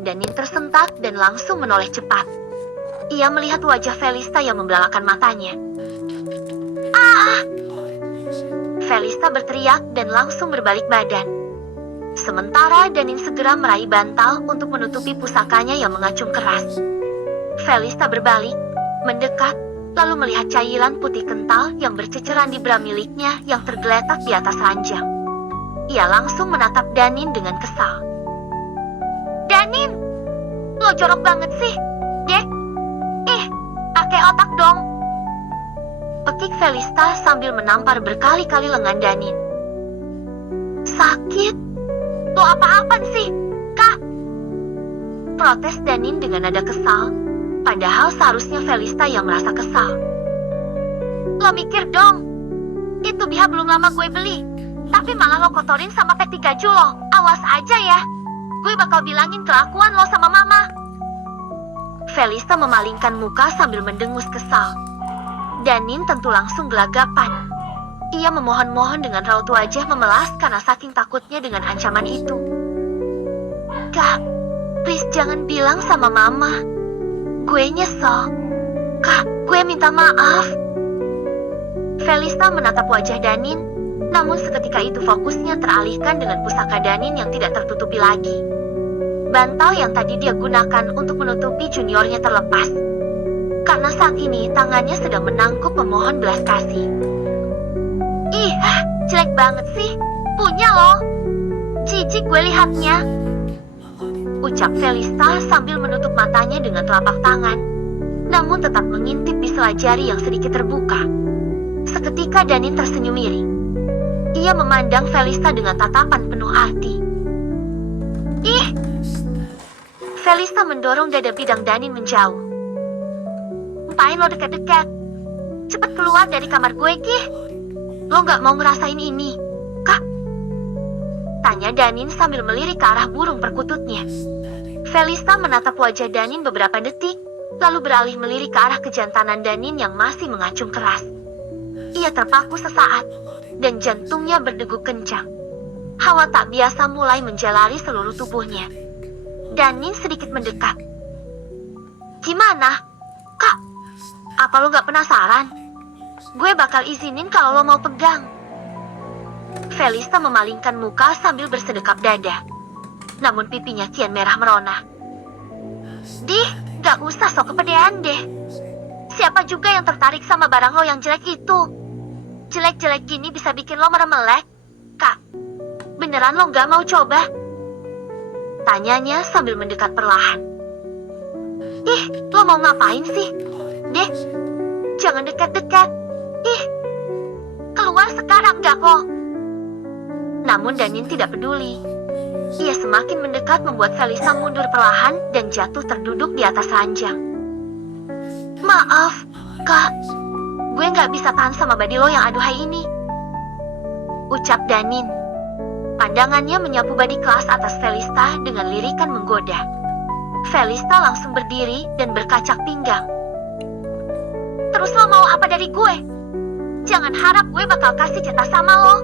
Danin tersentak dan langsung menoleh cepat. Ia melihat wajah Felista yang membelalakan matanya. Ah! Felista berteriak dan langsung berbalik badan. Sementara Danin segera meraih bantal untuk menutupi pusakanya yang mengacung keras. Felista berbalik, mendekat, lalu melihat cairan putih kental yang berceceran di bra miliknya yang tergeletak di atas ranjang. Ia langsung menatap Danin dengan kesal. Danin, lo jorok banget sih, deh. Pakai otak dong. Pekik Felista sambil menampar berkali-kali lengan Danin. Sakit? Lo apa-apaan sih, Kak? Protes Danin dengan nada kesal, padahal seharusnya Felista yang merasa kesal. Lo mikir dong, itu BH belum lama gue beli, tapi malah lo kotorin sama peti gaju lo. Awas aja ya, gue bakal bilangin kelakuan lo sama mama. Felista memalingkan muka sambil mendengus kesal. Danin tentu langsung gelagapan. Ia memohon-mohon dengan raut wajah memelas karena saking takutnya dengan ancaman itu. Kak, please jangan bilang sama mama. Gue nyesel. Kak, gue minta maaf. Felista menatap wajah Danin, namun seketika itu fokusnya teralihkan dengan pusaka Danin yang tidak tertutupi lagi. Bantal yang tadi dia gunakan untuk menutupi juniornya terlepas. Karena saat ini tangannya sedang menangkup pemohon belas kasih. Ih, jelek banget sih. Punya loh. Jijik gue lihatnya. Ucap Felista sambil menutup matanya dengan telapak tangan, namun tetap mengintip di sela jari yang sedikit terbuka. Seketika Danin tersenyum miring. Ia memandang Felista dengan tatapan penuh arti. Ih! Felista mendorong dada bidang Danin menjauh. Ngapain lo dekat-dekat? Cepet keluar dari kamar gue, Ki. Lo gak mau ngerasain ini, Kak? Tanya Danin sambil melirik ke arah burung perkututnya. Felista menatap wajah Danin beberapa detik, lalu beralih melirik ke arah kejantanan Danin yang masih mengacung keras. Ia terpaku sesaat, dan jantungnya berdeguk kencang. Hawa tak biasa mulai menjalari seluruh tubuhnya. Danin sedikit mendekat. Gimana? Kak, apa lo gak penasaran? Gue bakal izinin kalau lo mau pegang. Felista memalingkan muka sambil bersedekap dada. Namun pipinya kian merah merona. Dih, gak usah sok kepedean deh. Siapa juga yang tertarik sama barang lo yang jelek itu? Jelek-jelek gini bisa bikin lo meremelek. Kak, beneran lo gak mau coba? Tanyanya sambil mendekat perlahan. Ih, lo mau ngapain sih? Deh, jangan dekat-dekat. Ih, keluar sekarang gak lo? Namun Danin tidak peduli. Ia semakin mendekat membuat Felista mundur perlahan dan jatuh terduduk di atas ranjang. Maaf, Kak. Gue gak bisa tahan sama body lo yang aduhai ini. Ucap Danin. Pandangannya menyapu badi kelas atas Felista dengan lirikan menggoda. Felista langsung berdiri dan berkacak pinggang. Terus lo mau apa dari gue? Jangan harap gue bakal kasih jatah sama lo.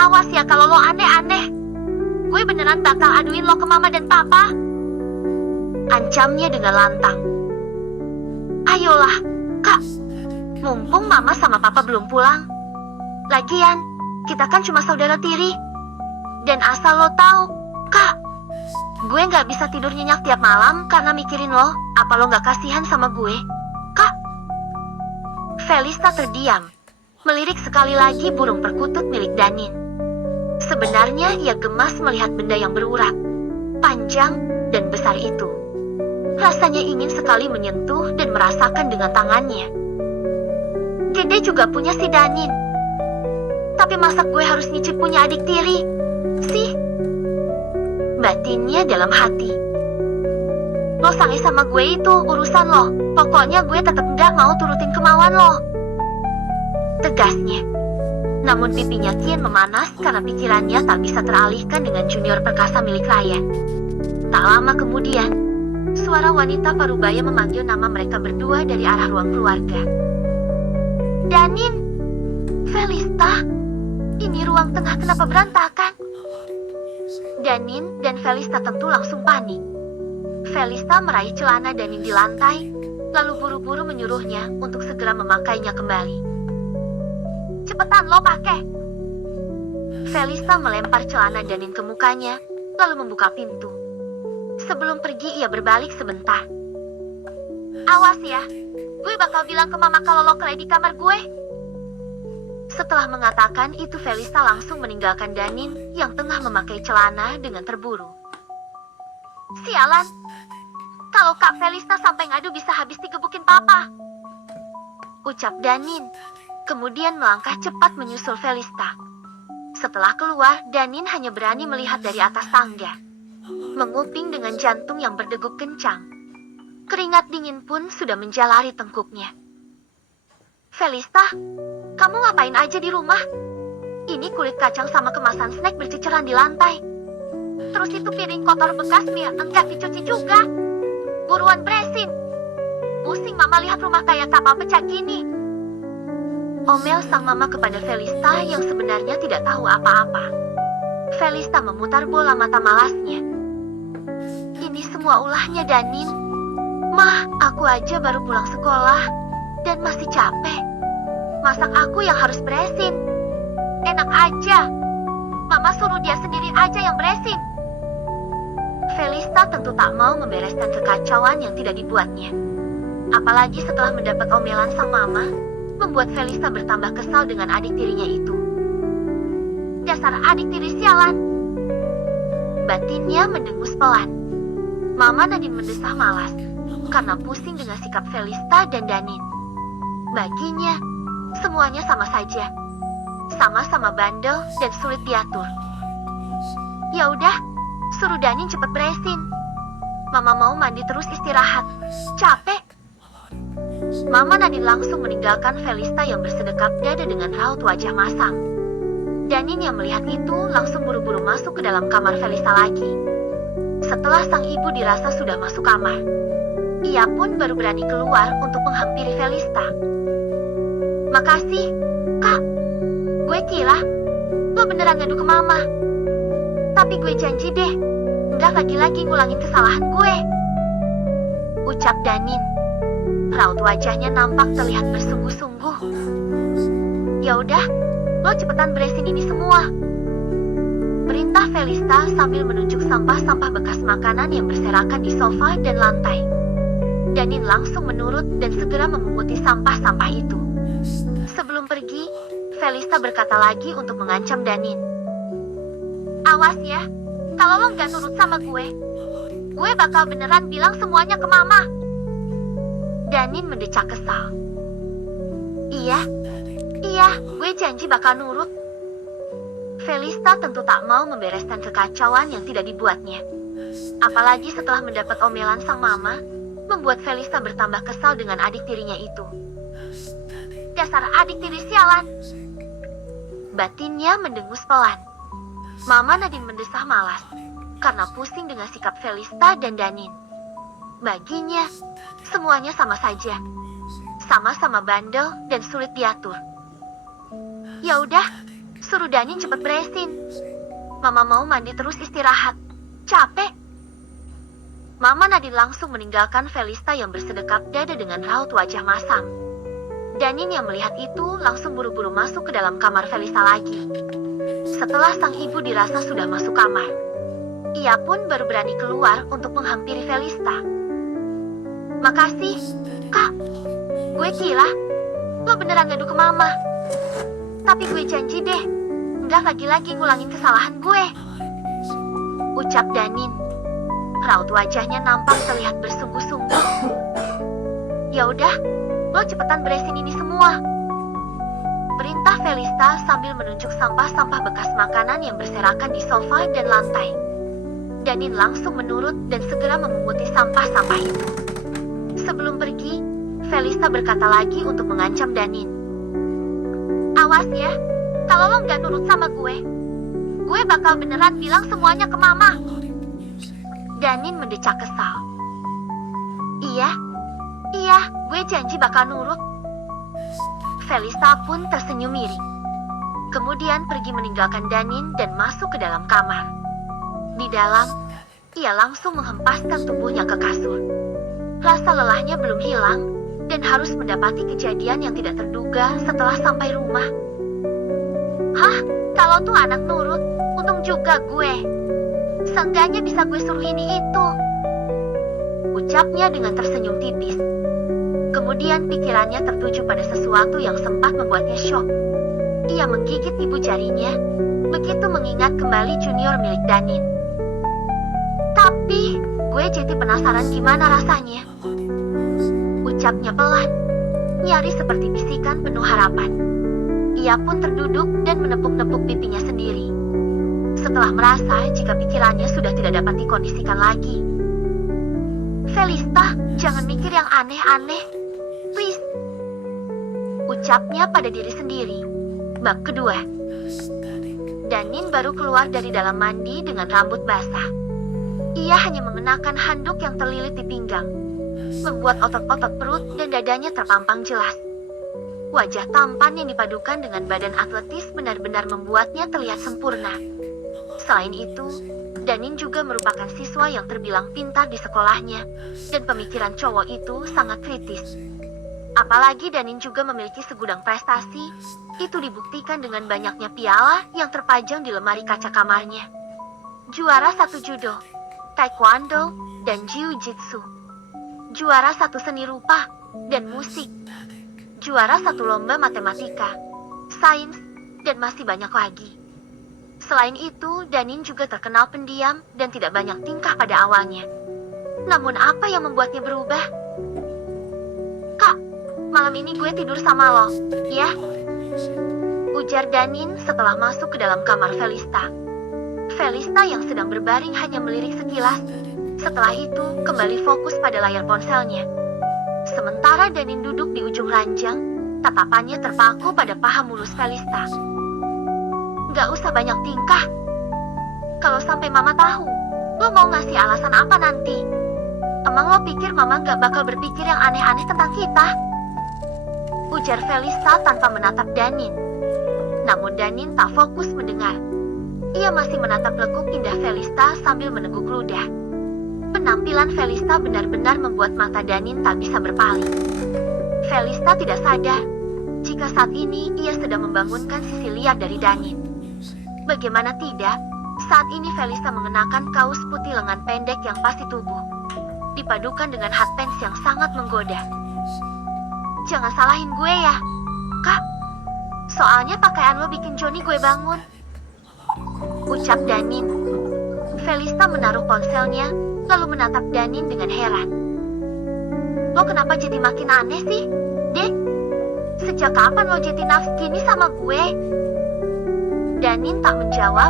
Awas ya kalau lo aneh-aneh. Gue beneran bakal aduin lo ke mama dan papa. Ancamnya dengan lantang. Ayolah, Kak. Mumpung mama sama papa belum pulang. Lagian, kita kan cuma saudara tiri. Dan asal lo tahu, Kak, gue gak bisa tidur nyenyak tiap malam karena mikirin lo. Apa lo gak kasihan sama gue? Kak? Felista terdiam, melirik sekali lagi burung perkutut milik Danin. Sebenarnya ia gemas melihat benda yang berurat, panjang, dan besar itu. Rasanya ingin sekali menyentuh dan merasakan dengan tangannya. Dede juga punya si Danin. Tapi masa gue harus nyicip punya adik tiri? Sih, batinnya dalam hati. Lo sange sama gue itu urusan lo. Pokoknya gue tetap gak mau turutin kemauan lo. Tegasnya. Namun pipinya kian memanas karena pikirannya tak bisa teralihkan dengan junior perkasa milik Ryan. Tak lama kemudian, suara wanita parubaya memanggil nama mereka berdua dari arah ruang keluarga. Danin, Felista, ini ruang tengah kenapa berantakan? Danin dan Felista tentu langsung panik. Felista meraih celana Danin di lantai, lalu buru-buru menyuruhnya untuk segera memakainya kembali. Cepetan lo pakai. Felista melempar celana Danin ke mukanya, lalu membuka pintu. Sebelum pergi ia berbalik sebentar. Awas ya, gue bakal bilang ke mama kalau lo kelai di kamar gue. Setelah mengatakan itu Felista langsung meninggalkan Danin yang tengah memakai celana dengan terburu. Sialan, kalau Kak Felista sampai ngadu bisa habis digebukin papa, ucap Danin, kemudian melangkah cepat menyusul Felista. Setelah keluar, Danin hanya berani melihat dari atas tangga, menguping dengan jantung yang berdegup kencang. Keringat dingin pun sudah menjalari tengkuknya. Felista, kamu ngapain aja di rumah? Ini kulit kacang sama kemasan snack berceceran di lantai. Terus itu piring kotor bekas mie enggak dicuci juga. Buruan beresin. Pusing mama lihat rumah kayak kapal pecah gini. Omel sang mama kepada Felista yang sebenarnya tidak tahu apa-apa. Felista memutar bola mata malasnya. Ini semua ulahnya Danin. Mah, aku aja baru pulang sekolah dan masih capek. Masak aku yang harus beresin. Enak aja. Mama suruh dia sendiri aja yang beresin. Felista tentu tak mau membereskan kekacauan yang tidak dibuatnya. Apalagi setelah mendapat omelan sang mama, membuat Felista bertambah kesal dengan adik tirinya itu. Dasar adik tiri sialan. Batinnya mendengus pelan. Mama Nadine mendesah malas karena pusing dengan sikap Felista dan Danin. Baginya, semuanya sama saja. Sama-sama bandel dan sulit diatur. Ya udah, suruh Danin cepet beresin. Mama mau mandi terus istirahat. Capek. Mama Nadine langsung meninggalkan Felista yang bersedekap dada dengan raut wajah masam. Danin yang melihat itu langsung buru-buru masuk ke dalam kamar Felista lagi. Setelah sang ibu dirasa sudah masuk kamar, ia pun baru berani keluar untuk menghampiri Felista. Makasih, Kak. Gue kira lo beneran ngadu ke mama. Tapi gue janji deh, nggak lagi-lagi ngulangin kesalahan gue, ucap Danin. Raut wajahnya nampak terlihat bersungguh-sungguh. Ya udah, lo cepetan beresin ini semua, perintah Felista sambil menunjuk sampah-sampah bekas makanan yang berserakan di sofa dan lantai. Danin langsung menurut dan segera memunguti sampah-sampah itu. Sebelum pergi, Felista berkata lagi untuk mengancam Danin. Awas ya, kalau lo nggak nurut sama gue bakal beneran bilang semuanya ke mama. Danin mendecak kesal. Iya, gue janji bakal nurut. Felista tentu tak mau membereskan kekacauan yang tidak dibuatnya. Apalagi setelah mendapat omelan sang mama, membuat Felista bertambah kesal dengan adik tirinya itu. Dasar adik tiri sialan. Batinnya mendengus pelan. Mama Nadine mendesah malas karena pusing dengan sikap Felista dan Danin. Baginya, semuanya sama saja. Sama-sama bandel dan sulit diatur. Ya udah, suruh Danin cepet beresin. Mama mau mandi terus istirahat. Capek. Mama Nadine langsung meninggalkan Felista yang bersedekap dada dengan raut wajah masam. Danin yang melihat itu langsung buru-buru masuk ke dalam kamar Felista lagi. Setelah sang ibu dirasa sudah masuk kamar, ia pun baru berani keluar untuk menghampiri Felista. Makasih, Kak. Gue kira lo beneran ngadu ke mama. Tapi gue janji deh, nggak lagi-lagi ngulangin kesalahan gue, ucap Danin. Raut wajahnya nampak terlihat bersungguh-sungguh. Ya udah, lo cepetan beresin ini semua, perintah Felista sambil menunjuk sampah-sampah bekas makanan yang berserakan di sofa dan lantai. Danin langsung menurut dan segera memunguti sampah-sampah itu. Sebelum pergi, Felista berkata lagi untuk mengancam Danin. Awas ya, kalau lo nggak nurut sama gue bakal beneran bilang semuanya ke mama. Danin mendecak kesal. Iya, gue janji bakal nurut. Felista pun tersenyum miring. Kemudian pergi meninggalkan Danin dan masuk ke dalam kamar. Di dalam, ia langsung menghempaskan tubuhnya ke kasur. Rasa lelahnya belum hilang, dan harus mendapati kejadian yang tidak terduga setelah sampai rumah. Hah? Kalau tuh anak nurut, untung juga gue. Seenggaknya bisa gue suruh ini itu. Ucapnya dengan tersenyum tipis. Kemudian pikirannya tertuju pada sesuatu yang sempat membuatnya syok. Ia menggigit ibu jarinya, begitu mengingat kembali junior milik Danin. Tapi, gue jadi penasaran gimana rasanya. Ucapnya pelan, nyaris seperti bisikan penuh harapan. Ia pun terduduk dan menepuk-nepuk pipinya sendiri. Setelah merasa jika pikirannya sudah tidak dapat dikondisikan lagi. Felista, jangan mikir yang aneh-aneh. Please. Ucapnya pada diri sendiri. Bab kedua. Danin baru keluar dari dalam mandi dengan rambut basah. Ia hanya mengenakan handuk yang terlilit di pinggang, membuat otot-otot perut dan dadanya terpampang jelas. Wajah tampan yang dipadukan dengan badan atletis benar-benar membuatnya terlihat sempurna. Selain itu, Danin juga merupakan siswa yang terbilang pintar di sekolahnya, dan pemikiran cowok itu sangat kritis. Apalagi Danin juga memiliki segudang prestasi, itu dibuktikan dengan banyaknya piala yang terpajang di lemari kaca kamarnya. Juara 1 judo, taekwondo, dan jiu-jitsu. Juara 1 seni rupa dan musik. Juara 1 lomba matematika, sains, dan masih banyak lagi. Selain itu, Danin juga terkenal pendiam dan tidak banyak tingkah pada awalnya. Namun apa yang membuatnya berubah? Kak, malam ini gue tidur sama lo, ya? Ujar Danin setelah masuk ke dalam kamar Felista. Felista yang sedang berbaring hanya melirik sekilas. Setelah itu, kembali fokus pada layar ponselnya. Sementara Danin duduk di ujung ranjang, tatapannya terpaku pada paha mulus Felista. Gak usah banyak tingkah. Kalau sampai mama tahu, lo mau ngasih alasan apa nanti? Emang lo pikir mama gak bakal berpikir yang aneh-aneh tentang kita? Ujar Felista tanpa menatap Danin. Namun Danin tak fokus mendengar. Ia masih menatap lekuk indah Felista sambil meneguk ludah. Penampilan Felista benar-benar membuat mata Danin tak bisa berpaling. Felista tidak sadar jika saat ini ia sedang membangunkan sisi liar dari Danin. Bagaimana tidak, saat ini Felista mengenakan kaos putih lengan pendek yang pasti tubuh, dipadukan dengan hot pants yang sangat menggoda. Jangan salahin gue ya, Kak. Soalnya pakaian lo bikin Johnny gue bangun. Ucap Danin. Felista menaruh ponselnya, lalu menatap Danin dengan heran. Lo kenapa jadi makin aneh sih, Dek? Sejak kapan lo jadi nafsu gini sama gue? Danin tak menjawab,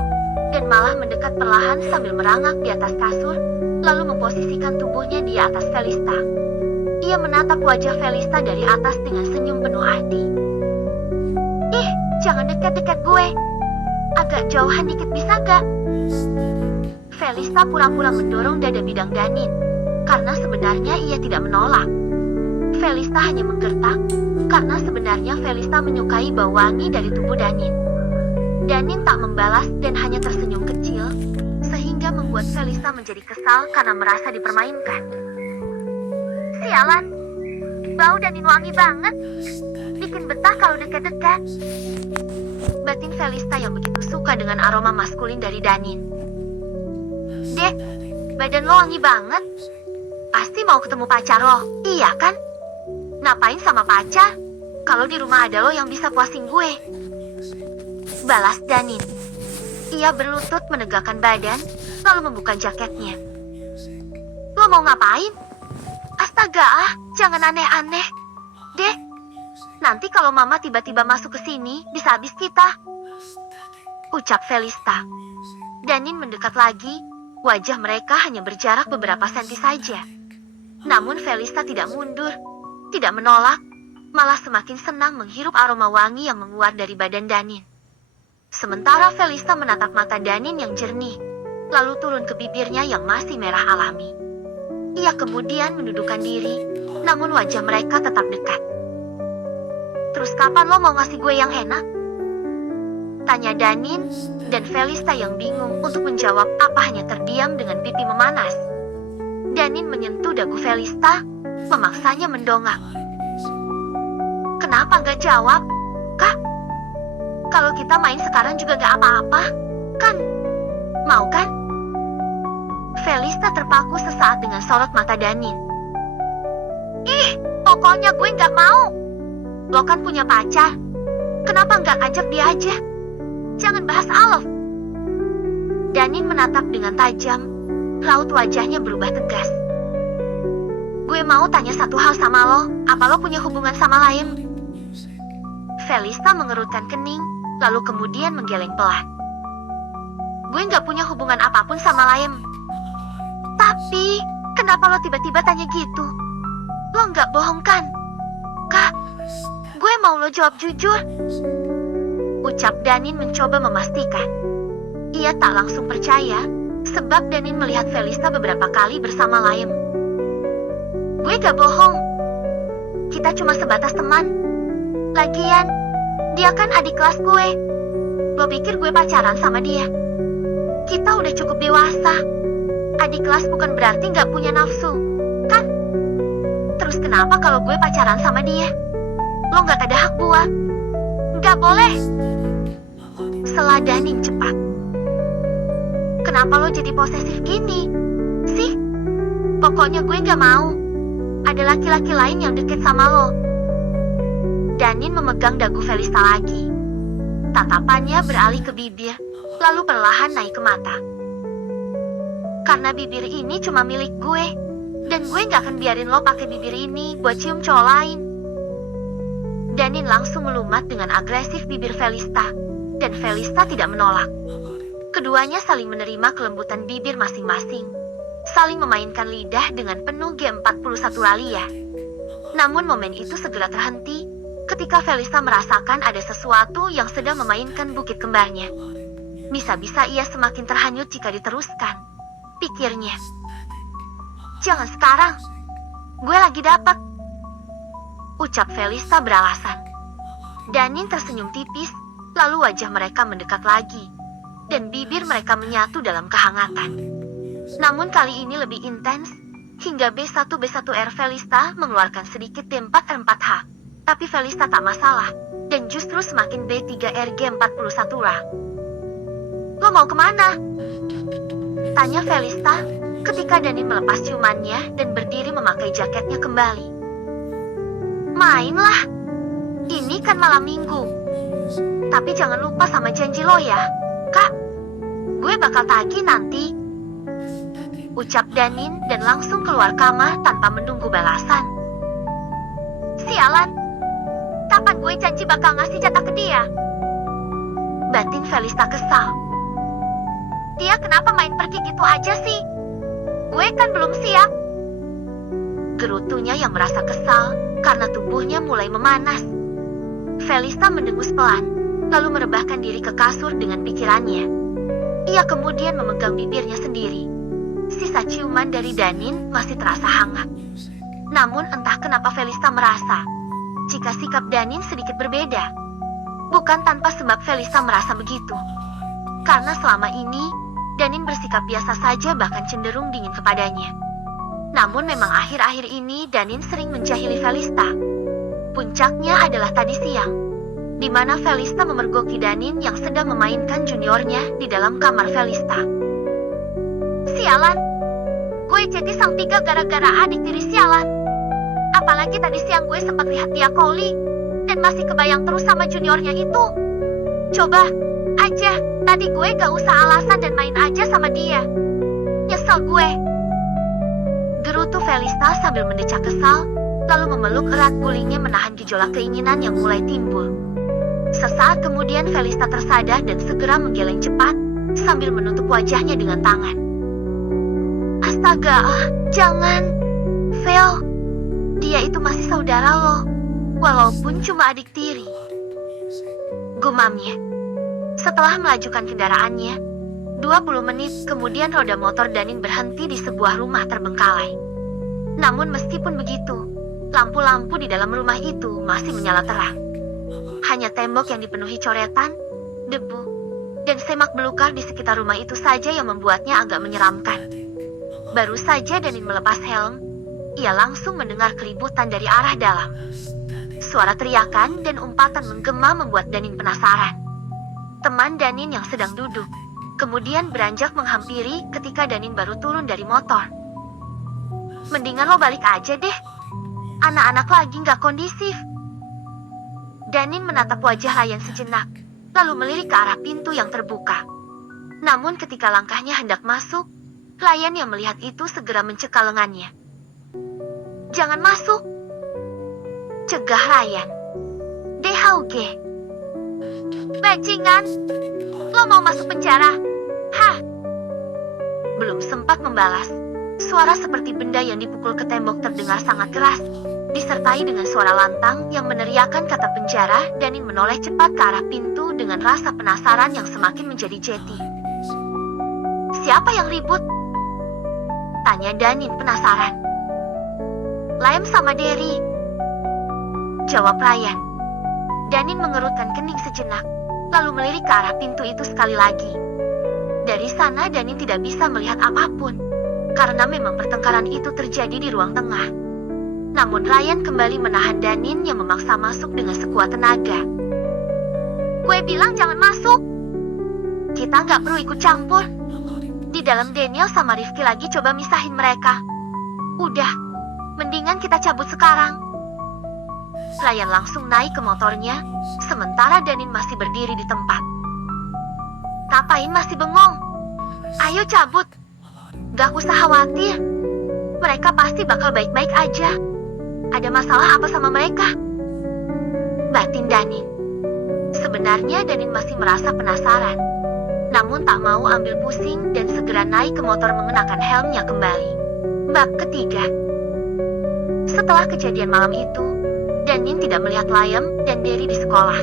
dan malah mendekat perlahan sambil merangak di atas kasur, lalu memposisikan tubuhnya di atas Felista. Ia menatap wajah Felista dari atas dengan senyum penuh arti. Ih, jangan dekat-dekat gue. Agak jauhan dikit bisa gak? Felista pura-pura mendorong dada bidang Danin, karena sebenarnya ia tidak menolak. Felista hanya menggertak, karena sebenarnya Felista menyukai bau wangi dari tubuh Danin. Danin tak membalas dan hanya tersenyum kecil, sehingga membuat Felista menjadi kesal karena merasa dipermainkan. Sialan, bau Danin wangi banget, bikin betah kalau dekat-dekat. Batin Felista yang begitu suka dengan aroma maskulin dari Danin. Dek, badan lo wangi banget. Pasti mau ketemu pacar lo, iya kan? Ngapain sama pacar? Kalau di rumah ada lo yang bisa puasin gue. Balas Danin. Ia berlutut menegakkan badan, lalu membuka jaketnya. Lo mau ngapain? Astaga, jangan aneh-aneh. Dek, nanti kalau mama tiba-tiba masuk ke sini, bisa habis kita. Ucap Felista. Danin mendekat lagi, wajah mereka hanya berjarak beberapa senti saja. Namun Felista tidak mundur, tidak menolak, malah semakin senang menghirup aroma wangi yang menguar dari badan Danin. Sementara Felista menatap mata Danin yang jernih, lalu turun ke bibirnya yang masih merah alami. Ia kemudian mendudukkan diri, namun wajah mereka tetap dekat. Terus kapan lo mau ngasih gue yang enak? Tanya Danin, dan Felista yang bingung untuk menjawab apa hanya terdiam dengan pipi memanas. Danin menyentuh dagu Felista, memaksanya mendongak. Kenapa nggak jawab, Kak? Kalau kita main sekarang juga nggak apa-apa, kan? Mau kan? Felista terpaku sesaat dengan sorot mata Danin. Ih, pokoknya gue nggak mau. Lo kan punya pacar. Kenapa nggak ajak dia aja? Jangan bahas Alof. Danin menatap dengan tajam, raut wajahnya berubah tegas. Gue mau tanya satu hal sama lo, apa lo punya hubungan sama Laim? Felista mengerutkan kening, lalu kemudian menggeleng pelan. Gue nggak punya hubungan apapun sama Laim. Tapi, kenapa lo tiba-tiba tanya gitu? Lo nggak bohong kan? Kak, gue mau lo jawab jujur. Ucap Danin mencoba memastikan. Ia tak langsung percaya, sebab Danin melihat Felista beberapa kali bersama Laim. Gue gak bohong. Kita cuma sebatas teman. Lagian, dia kan adik kelas gue. Lo pikir gue pacaran sama dia? Kita udah cukup dewasa. Adik kelas bukan berarti gak punya nafsu, kan? Terus kenapa kalau gue pacaran sama dia? Lo gak ada hak buat. Gak boleh. Sela Danin cepat. Kenapa lo jadi posesif gini? Sih? Pokoknya gue gak mau. Ada laki-laki lain yang deket sama lo. Danin memegang dagu Felista lagi. Tatapannya beralih ke bibir, lalu perlahan naik ke mata. Karena bibir ini cuma milik gue, dan gue gak akan biarin lo pakai bibir ini buat cium cowok lain. Danin langsung melumat dengan agresif bibir Felista, dan Felista tidak menolak. Keduanya saling menerima kelembutan bibir masing-masing, saling memainkan lidah dengan penuh G41 ralia. Namun momen itu segera terhenti ketika Felista merasakan ada sesuatu yang sedang memainkan bukit kembarnya. Bisa-bisa ia semakin terhanyut jika diteruskan, pikirnya. Jangan sekarang, gue lagi dapat, ucap Felista beralasan. Danin tersenyum tipis, lalu wajah mereka mendekat lagi, dan bibir mereka menyatu dalam kehangatan. Namun kali ini lebih intens, hingga B1-B1R Felista mengeluarkan sedikit D4R4H. Tapi Felista tak masalah, dan justru semakin B3RG41R. Lo mau kemana? Tanya Felista, ketika Danin melepas ciumannya dan berdiri memakai jaketnya kembali. Mainlah, ini kan malam minggu. Tapi jangan lupa sama janji lo ya, Kak. Gue bakal tagih nanti. Ucap Danin dan langsung keluar kamar tanpa menunggu balasan. Sialan, kapan gue janji bakal ngasih jatah ke dia? Batin Felista kesal. Dia kenapa main pergi gitu aja sih? Gue kan belum siap. Gerutunya yang merasa kesal karena tubuhnya mulai memanas. Felista mendengus pelan, lalu merebahkan diri ke kasur dengan pikirannya. Ia kemudian memegang bibirnya sendiri. Sisa ciuman dari Danin masih terasa hangat. Namun entah kenapa Felista merasa jika sikap Danin sedikit berbeda. Bukan tanpa sebab Felista merasa begitu. Karena selama ini, Danin bersikap biasa saja bahkan cenderung dingin kepadanya. Namun memang akhir-akhir ini Danin sering menjahili Felista. Puncaknya adalah tadi siang, di mana Felista memergoki Danin yang sedang memainkan juniornya di dalam kamar Felista. Sialan, gue jadi sang tiga gara-gara adik tiri sialan. Apalagi tadi siang gue sempat lihat dia Coli, dan masih kebayang terus sama juniornya itu. Coba aja, tadi gue gak usah alasan dan main aja sama dia. Nyesel gue. Gerutu Felista sambil mendecak kesal, lalu memeluk erat gulingnya menahan gejolak keinginan yang mulai timbul. Sesaat kemudian Felista tersadar dan segera menggeleng cepat, sambil menutup wajahnya dengan tangan. Astaga, jangan. Fel, dia itu masih saudara lo, walaupun cuma adik tiri. Gumamnya. Setelah melajukan kendaraannya, 20 menit kemudian roda motor Danin berhenti di sebuah rumah terbengkalai. Namun meskipun begitu, lampu-lampu di dalam rumah itu masih menyala terang. Hanya tembok yang dipenuhi coretan, debu, dan semak belukar di sekitar rumah itu saja yang membuatnya agak menyeramkan. Baru saja Danin melepas helm, ia langsung mendengar keributan dari arah dalam. Suara teriakan dan umpatan menggema membuat Danin penasaran. Teman Danin yang sedang duduk kemudian beranjak menghampiri ketika Danin baru turun dari motor. Mendingan lo balik aja deh. Anak-anak lagi nggak kondisif. Danin menatap wajah Ryan sejenak, lalu melirik ke arah pintu yang terbuka. Namun ketika langkahnya hendak masuk, Ryan yang melihat itu segera mencekal lengannya. Jangan masuk, cegah Ryan. DHUG. Bajingan, lo mau masuk penjara? Hah? Belum sempat membalas, suara seperti benda yang dipukul ke tembok terdengar sangat keras, disertai dengan suara lantang yang meneriakkan kata penjara. Danin menoleh cepat ke arah pintu dengan rasa penasaran yang semakin menjadi jeti. Siapa yang ribut? Tanya Danin penasaran. Liam sama Derry, jawab Ryan. Danin mengerutkan kening sejenak, lalu melirik ke arah pintu itu sekali lagi. Dari sana Danin tidak bisa melihat apapun, karena memang pertengkaran itu terjadi di ruang tengah. Namun Ryan kembali menahan Danin yang memaksa masuk dengan sekuat tenaga. Gue bilang jangan masuk. Kita nggak perlu ikut campur. Di dalam Daniel sama Rifki lagi coba misahin mereka. Udah, mendingan kita cabut sekarang. Ryan langsung naik ke motornya, sementara Danin masih berdiri di tempat. Ngapain masih bengong? Ayo cabut. Gak usah khawatir. Mereka pasti bakal baik-baik aja. Ada masalah apa sama mereka? Batin Danin. Sebenarnya Danin masih merasa penasaran, namun tak mau ambil pusing dan segera naik ke motor mengenakan helmnya kembali. Bab ketiga. Setelah kejadian malam itu, Danin tidak melihat Liam dan Derry di sekolah.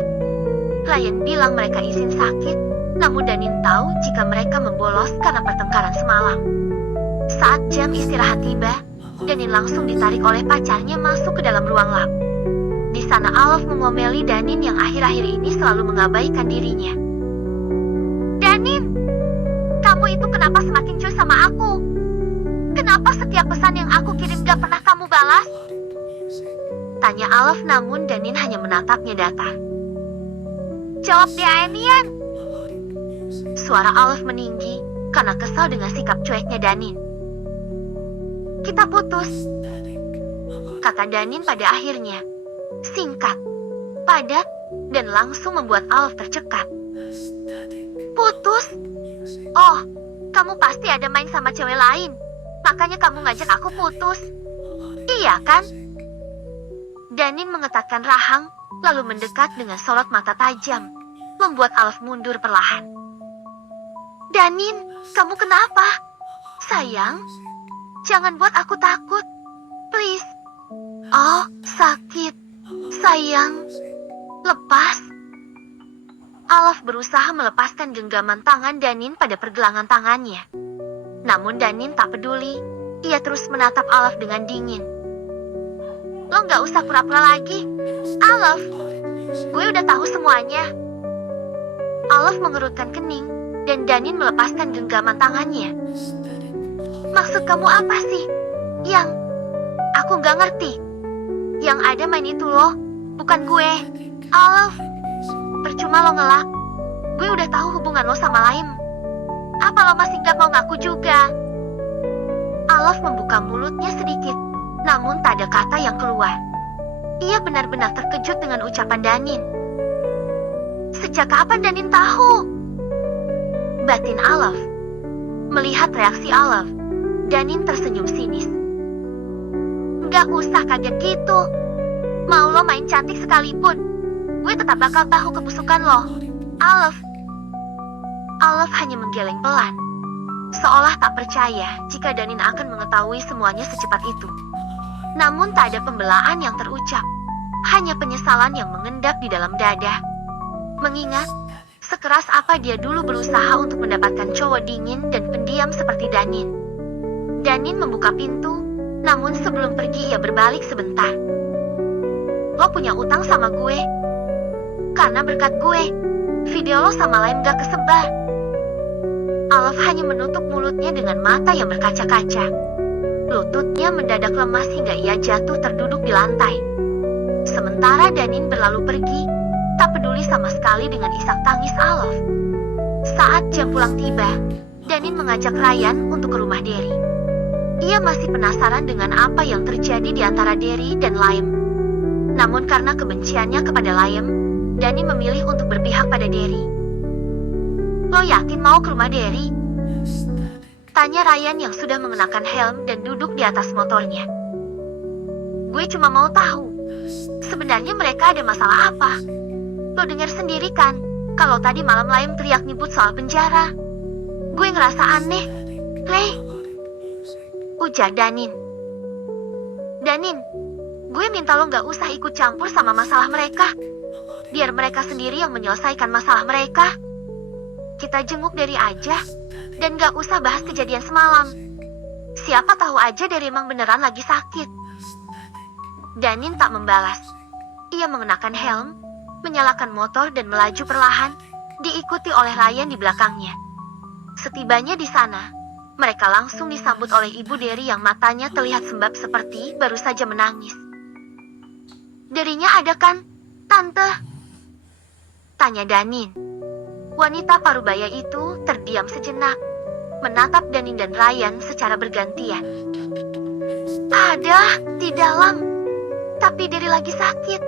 Ryan bilang mereka izin sakit, namun Danin tahu jika mereka membolos karena pertengkaran semalam. Saat jam istirahat tiba, Danin langsung ditarik oleh pacarnya masuk ke dalam ruang lab. Di sana Alf mengomeli Danin yang akhir-akhir ini selalu mengabaikan dirinya. Danin, kamu itu kenapa semakin cuy sama aku? Kenapa setiap pesan yang aku kirim gak pernah kamu balas? Tanya Alf, namun Danin hanya menatapnya datar. Jawab dia, Enian. Suara Alf meninggi karena kesal dengan sikap cueknya Danin. Kita putus, kata Danin pada akhirnya. Singkat, padat, dan langsung membuat Alf tercekat. Putus? Oh, kamu pasti ada main sama cewek lain. Makanya kamu ngajak aku putus. Iya kan? Danin mengetatkan rahang, lalu mendekat dengan sorot mata tajam, membuat Alf mundur perlahan. Danin, kamu kenapa? Sayang, jangan buat aku takut. Please. Oh, sakit. Sayang, lepas. Alf berusaha melepaskan genggaman tangan Danin pada pergelangan tangannya. Namun Danin tak peduli. Ia terus menatap Alf dengan dingin. Lo gak usah pura-pura lagi. Alf, gue udah tahu semuanya. Alf mengerutkan kening, dan Danin melepaskan genggaman tangannya. Maksud kamu apa sih? Yang, aku gak ngerti. Yang ada main itu lo, bukan gue. Alf, percuma lo ngelak. Gue udah tahu hubungan lo sama Laim. Apa lo masih gak mau ngaku juga? Alf membuka mulutnya sedikit, namun tak ada kata yang keluar. Ia benar-benar terkejut dengan ucapan Danin. Sejak kapan Danin tahu? Batin Alf. Melihat reaksi Alf, Danin tersenyum sinis. Gak usah kaget gitu. Mau lo main cantik sekalipun, gue tetap bakal tahu kebusukan lo. Alf. Alf hanya menggeleng pelan, seolah tak percaya jika Danin akan mengetahui semuanya secepat itu. Namun tak ada pembelaan yang terucap, hanya penyesalan yang mengendap di dalam dada. Mengingat, sekeras apa dia dulu berusaha untuk mendapatkan cowok dingin dan pendiam seperti Danin. Danin membuka pintu, namun sebelum pergi ia berbalik sebentar. Lo punya utang sama gue, karena berkat gue, Video lo sama Lime gak kesebar. Alf hanya menutup mulutnya dengan mata yang berkaca-kaca. Lututnya mendadak lemas hingga ia jatuh terduduk di lantai. Sementara Danin berlalu pergi, tak peduli sama sekali dengan isak tangis Alf. Saat jam pulang tiba, Danin mengajak Ryan untuk ke rumah Derry. Ia masih penasaran dengan apa yang terjadi di antara Derry dan Lime. Namun karena kebenciannya kepada Lime, Danin memilih untuk berpihak pada Derry. Lo yakin mau ke rumah Derry? Tanya Ryan yang sudah mengenakan helm dan duduk di atas motornya. Gue cuma mau tahu, sebenarnya mereka ada masalah apa? Lo dengar sendiri kan, kalau tadi malam Lime teriak nyebut soal penjara. Gue ngerasa aneh, Ray. Ujar Danin. Danin, gue minta lo gak usah ikut campur sama masalah mereka. Biar mereka sendiri yang menyelesaikan masalah mereka. Kita jenguk Derry aja, dan gak usah bahas kejadian semalam. Siapa tahu aja Derry emang beneran lagi sakit. Danin tak membalas. Ia mengenakan helm, menyalakan motor dan melaju perlahan, diikuti oleh Ryan di belakangnya. Setibanya di sana, mereka langsung disambut oleh ibu Derry yang matanya terlihat sembab seperti baru saja menangis. Derry-nya ada kan, Tante? Tanya Danin. Wanita parubaya itu terdiam sejenak, menatap Danin dan Ryan secara bergantian. Ada, di dalam. Tapi Derry lagi sakit.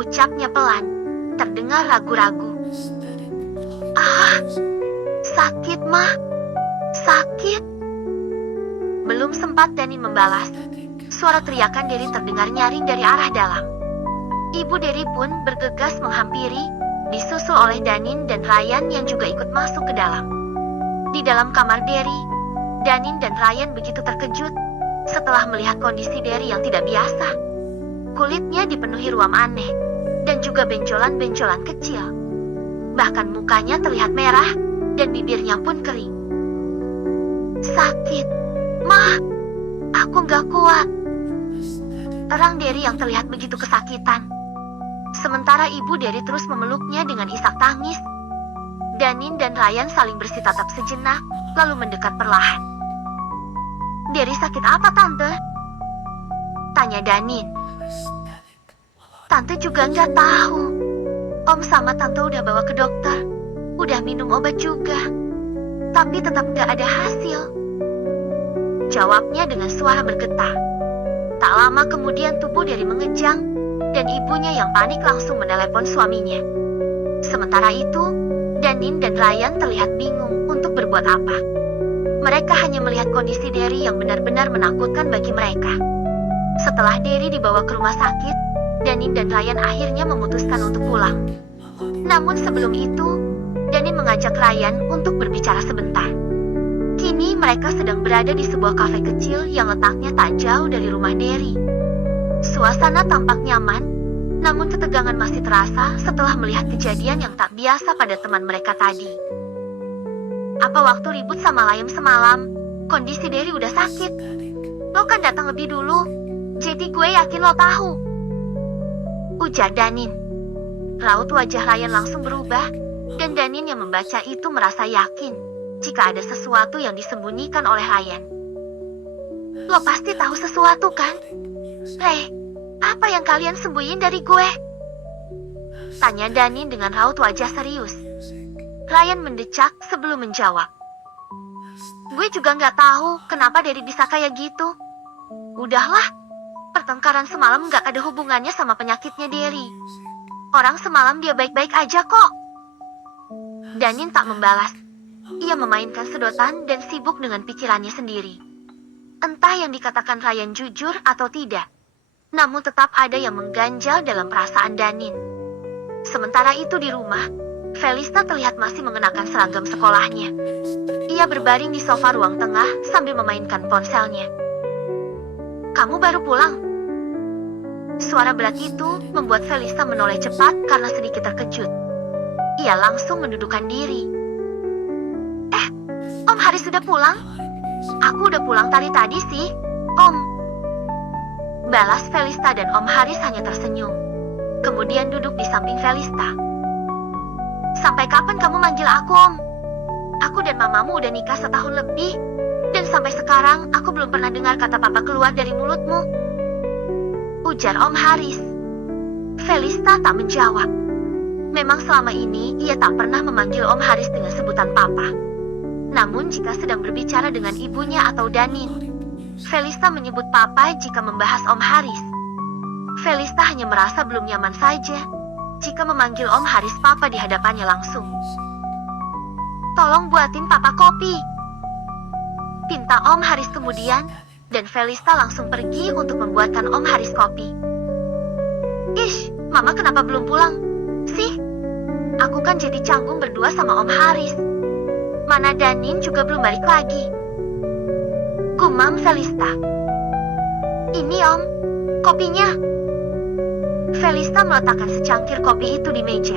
Ucapnya pelan, terdengar ragu-ragu. Ah, sakit mah, sakit. Belum sempat Danin membalas, suara teriakan Derry terdengar nyaring dari arah dalam. Ibu Derry pun bergegas menghampiri, disusul oleh Danin dan Ryan yang juga ikut masuk ke dalam. Di dalam kamar Derry, Danin dan Ryan begitu terkejut setelah melihat kondisi Derry yang tidak biasa. Kulitnya dipenuhi ruam aneh, dan juga benjolan-benjolan kecil. Bahkan mukanya terlihat merah, dan bibirnya pun kering. Sakit, Mah, aku gak kuat. Terang Derry yang terlihat begitu kesakitan. Sementara ibu Derry terus memeluknya dengan isak tangis. Danin dan Ryan saling bersitatap sejenak, lalu mendekat perlahan. Derry sakit apa, Tante? Tanya Danin. Tante juga nggak tahu. Om sama Tante udah bawa ke dokter, udah minum obat juga, tapi tetap nggak ada hasil. Jawabnya dengan suara bergetar. Tak lama kemudian tubuh Derry mengejang, dan ibunya yang panik langsung menelepon suaminya. Sementara itu, Danin dan Ryan terlihat bingung untuk berbuat apa. Mereka hanya melihat kondisi Derry yang benar-benar menakutkan bagi mereka. Setelah Derry dibawa ke rumah sakit, Danin dan Ryan akhirnya memutuskan untuk pulang. Namun sebelum itu, Danin mengajak Ryan untuk berbicara sebentar. Kini mereka sedang berada di sebuah kafe kecil yang letaknya tak jauh dari rumah Derry. Suasana tampak nyaman, namun ketegangan masih terasa setelah melihat kejadian yang tak biasa pada teman mereka tadi. Apa waktu ribut sama Lime semalam, kondisi Derry udah sakit. Lo kan datang lebih dulu, jadi gue yakin lo tahu. Ujar Danin. Raut wajah Ryan langsung berubah, dan Danin yang membaca itu merasa yakin jika ada sesuatu yang disembunyikan oleh Ryan. Lo pasti tahu sesuatu kan? Ray, apa yang kalian sembunyiin dari gue? Tanya Danin dengan raut wajah serius. Ryan mendecak sebelum menjawab. Gue juga nggak tahu kenapa Derry bisa kayak gitu. Udahlah, pertengkaran semalam nggak ada hubungannya sama penyakitnya Derry. Orang semalam dia baik-baik aja kok. Danin tak membalas. Ia memainkan sedotan dan sibuk dengan pikirannya sendiri. Entah yang dikatakan Ryan jujur atau tidak, namun tetap ada yang mengganjal dalam perasaan Danin. Sementara itu di rumah, Felista terlihat masih mengenakan seragam sekolahnya. Ia berbaring di sofa ruang tengah sambil memainkan ponselnya. Kamu baru pulang? Suara berat itu membuat Felista menoleh cepat karena sedikit terkejut. Ia langsung mendudukkan diri. Om Haris sudah pulang? Aku udah pulang tadi sih, Om. Balas Felista dan Om Haris hanya tersenyum. Kemudian duduk di samping Felista. Sampai kapan kamu manggil aku, Om? Aku dan mamamu udah nikah setahun lebih. Dan sampai sekarang, aku belum pernah dengar kata papa keluar dari mulutmu. Ujar Om Haris. Felista tak menjawab. Memang selama ini, ia tak pernah memanggil Om Haris dengan sebutan papa. Namun jika sedang berbicara dengan ibunya atau Danin, Felista menyebut papa jika membahas Om Haris. Felista hanya merasa belum nyaman saja jika memanggil Om Haris papa di hadapannya langsung. Tolong buatin papa kopi, pinta Om Haris kemudian, dan Felista langsung pergi untuk membuatkan Om Haris kopi. Ish, mama kenapa belum pulang? Sih, aku kan jadi canggung berdua sama Om Haris. Mana Danin juga belum balik lagi. Gumam Felista. Ini Om, kopinya. Felista meletakkan secangkir kopi itu di meja.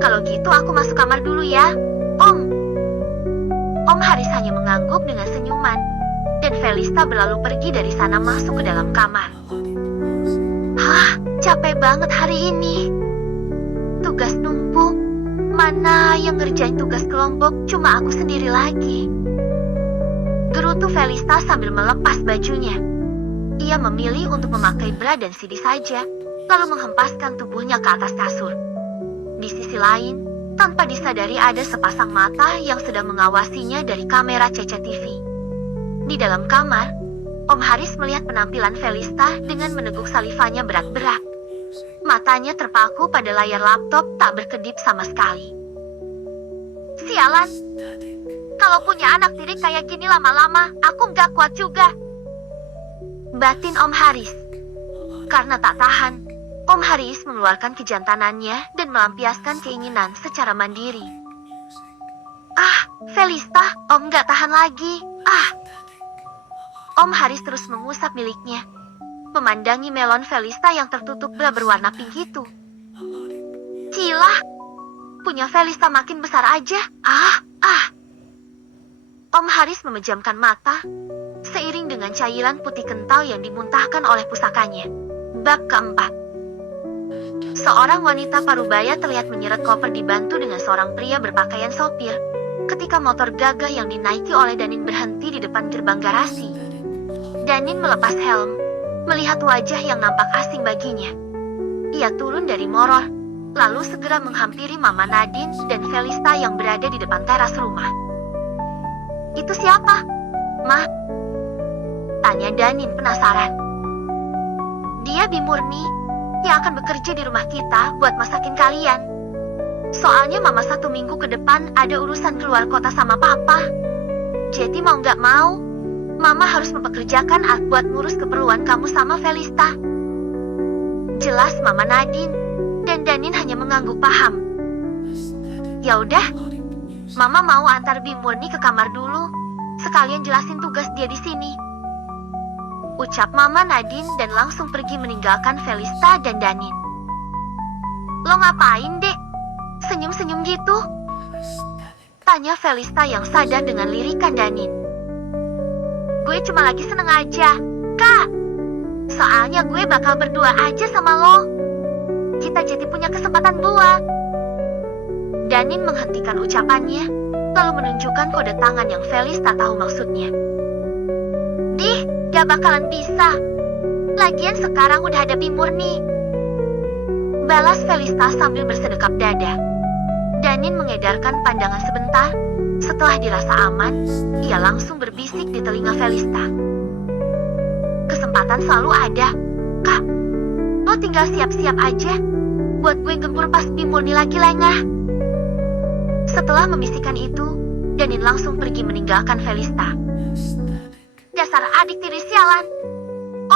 Kalau gitu aku masuk kamar dulu ya, Om. Om Haris hanya mengangguk dengan senyuman, dan Felista berlalu pergi dari sana masuk ke dalam kamar. Hah, capek banget hari ini. Tugas numpuk. Mana yang ngerjain tugas kelompok cuma aku sendiri lagi. Gerutu Felista sambil melepas bajunya. Ia memilih untuk memakai bra dan sidi saja, lalu menghempaskan tubuhnya ke atas kasur. Di sisi lain, tanpa disadari ada sepasang mata yang sedang mengawasinya dari kamera CCTV. Di dalam kamar, Om Haris melihat penampilan Felista dengan meneguk salivanya berat-berat. Matanya terpaku pada layar laptop tak berkedip sama sekali. Sialan, kalau punya anak tiri kayak gini lama-lama, aku nggak kuat juga. Batin Om Haris. Karena tak tahan, Om Haris mengeluarkan kejantanannya dan melampiaskan keinginan secara mandiri. Ah, Felista, Om nggak tahan lagi. Ah. Om Haris terus mengusap miliknya, memandangi melon Felista yang tertutup bra berwarna pink itu. Gila, punya Felista makin besar aja. Om Haris memejamkan mata, seiring dengan cairan putih kental yang dimuntahkan oleh pusakanya. Bab keempat. Seorang wanita parubaya terlihat menyeret koper dibantu dengan seorang pria berpakaian sopir, ketika motor gagah yang dinaiki oleh Danin berhenti di depan gerbang garasi. Danin melepas helm, melihat wajah yang nampak asing baginya. Ia turun dari motor, lalu segera menghampiri Mama Nadine dan Felista yang berada di depan teras rumah. Itu siapa, Ma? Tanya Danin penasaran. Dia Bimurni, yang akan bekerja di rumah kita buat masakin kalian. Soalnya Mama 1 minggu ke depan ada urusan keluar kota sama Papa. Jadi mau nggak mau, Mama harus mempekerjakan aku buat ngurus keperluan kamu sama Felista. Jelas Mama Nadine, dan Danin hanya mengangguk paham. Ya udah, Mama mau antar Bimurni ke kamar dulu, sekalian jelasin tugas dia di sini. Ucap Mama Nadine dan langsung pergi meninggalkan Felista dan Danin. Lo ngapain, Dek? Senyum-senyum gitu? Tanya Felista yang sadar dengan lirikan Danin. Gue cuma lagi seneng aja, Kak. Soalnya gue bakal berdua aja sama lo. Kita jadi punya kesempatan buat. Danin menghentikan ucapannya, lalu menunjukkan kode tangan yang Felista tahu maksudnya. Dih, gak bakalan bisa. Lagian sekarang udah ada Bimurni. Balas Felista sambil bersedekap dada. Danin mengedarkan pandangan sebentar. Setelah dirasa aman, ia langsung berbisik di telinga Felista. Kesempatan selalu ada, Kak. Lo tinggal siap-siap aja, buat gue gempur pas Bimurni lagi lengah. Setelah membisikkan itu, Danin langsung pergi meninggalkan Felista. Dasar adik tiri sialan.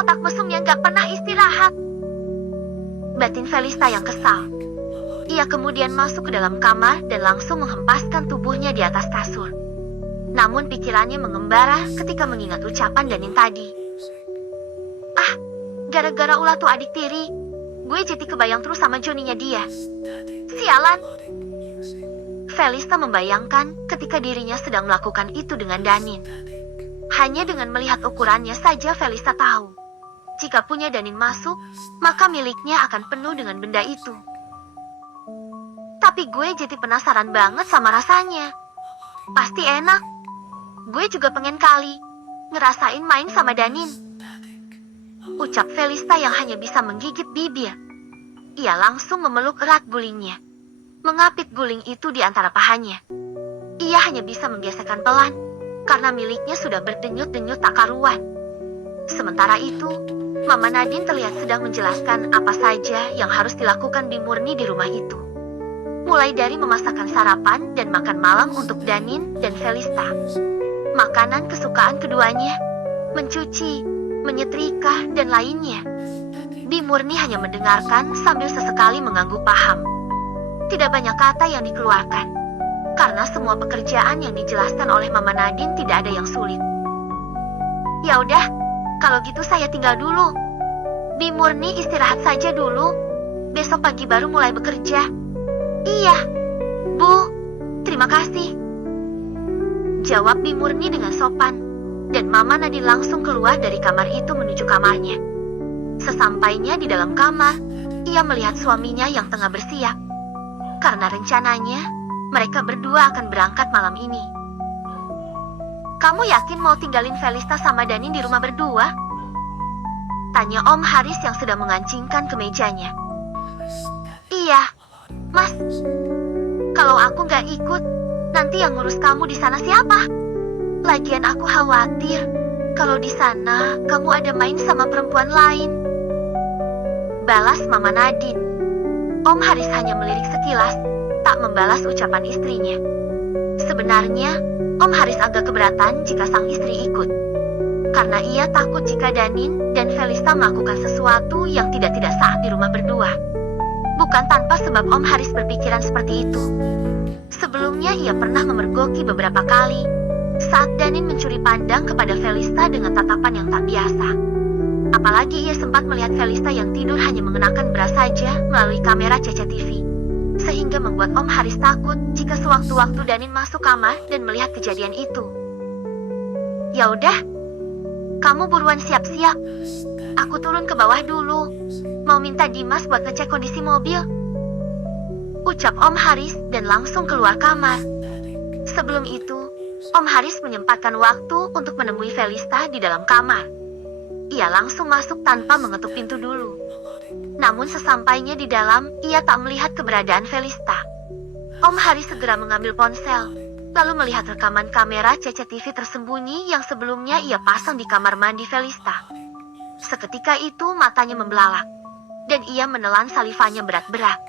Otak mesumnya gak pernah istirahat. Batin Felista yang kesal. Ia kemudian masuk ke dalam kamar dan langsung menghempaskan tubuhnya di atas kasur. Namun pikirannya mengembara ketika mengingat ucapan Danin tadi. Ah, gara-gara ulah tuh adik tiri, gue jadi kebayang terus sama Joninya dia. Sialan. Felista membayangkan ketika dirinya sedang melakukan itu dengan Danin. Hanya dengan melihat ukurannya saja Felista tahu. Jika punya Danin masuk, maka miliknya akan penuh dengan benda itu. Tapi gue jadi penasaran banget sama rasanya. Pasti enak. Gue juga pengen kali ngerasain main sama Danin. Ucap Felista yang hanya bisa menggigit bibir. Ia langsung memeluk erat gulingnya. Mengapit guling itu di antara pahanya. Ia hanya bisa menggesekkan pelan, karena miliknya sudah berdenyut-denyut tak karuan. Sementara itu, Mama Nadine terlihat sedang menjelaskan apa saja yang harus dilakukan Bimurni di rumah itu. Mulai dari memasakkan sarapan dan makan malam untuk Danin dan Felista. Makanan kesukaan keduanya, mencuci, menyetrika, dan lainnya. Bimurni hanya mendengarkan sambil sesekali mengangguk paham. Tidak banyak kata yang dikeluarkan, karena semua pekerjaan yang dijelaskan oleh Mama Nadine tidak ada yang sulit. Ya udah, kalau gitu saya tinggal dulu. Bimurni istirahat saja dulu. Besok pagi baru mulai bekerja. Iya, Bu. Terima kasih. Jawab Bimurni dengan sopan, dan Mama Nadine langsung keluar dari kamar itu menuju kamarnya. Sesampainya di dalam kamar, ia melihat suaminya yang tengah bersiap. Karena rencananya, mereka berdua akan berangkat malam ini. Kamu yakin mau tinggalin Felista sama Danin di rumah berdua? Tanya Om Haris yang sedang mengancingkan ke mejanya. Iya, Mas. Kalau aku nggak ikut, nanti yang ngurus kamu di sana siapa? Lagian aku khawatir, kalau di sana kamu ada main sama perempuan lain. Balas Mama Nadine. Om Haris hanya melirik sekilas, tak membalas ucapan istrinya. Sebenarnya, Om Haris agak keberatan jika sang istri ikut. Karena ia takut jika Danin dan Felista melakukan sesuatu yang tidak sah di rumah berdua. Bukan tanpa sebab Om Haris berpikiran seperti itu. Sebelumnya ia pernah memergoki beberapa kali, saat Danin mencuri pandang kepada Felista dengan tatapan yang tak biasa. Apalagi ia sempat melihat Felista yang tidur hanya mengenakan bra saja melalui kamera CCTV. Sehingga membuat Om Haris takut jika sewaktu-waktu Danin masuk kamar dan melihat kejadian itu. Ya udah, kamu buruan siap-siap. Aku turun ke bawah dulu. Mau minta Dimas buat ngecek kondisi mobil. Ucap Om Haris dan langsung keluar kamar. Sebelum itu, Om Haris menyempatkan waktu untuk menemui Felista di dalam kamar. Ia langsung masuk tanpa mengetuk pintu dulu. Namun sesampainya di dalam, ia tak melihat keberadaan Felista. Om Haris segera mengambil ponsel, lalu melihat rekaman kamera CCTV tersembunyi yang sebelumnya ia pasang di kamar mandi Felista. Seketika itu matanya membelalak, dan ia menelan salivanya berat-berat.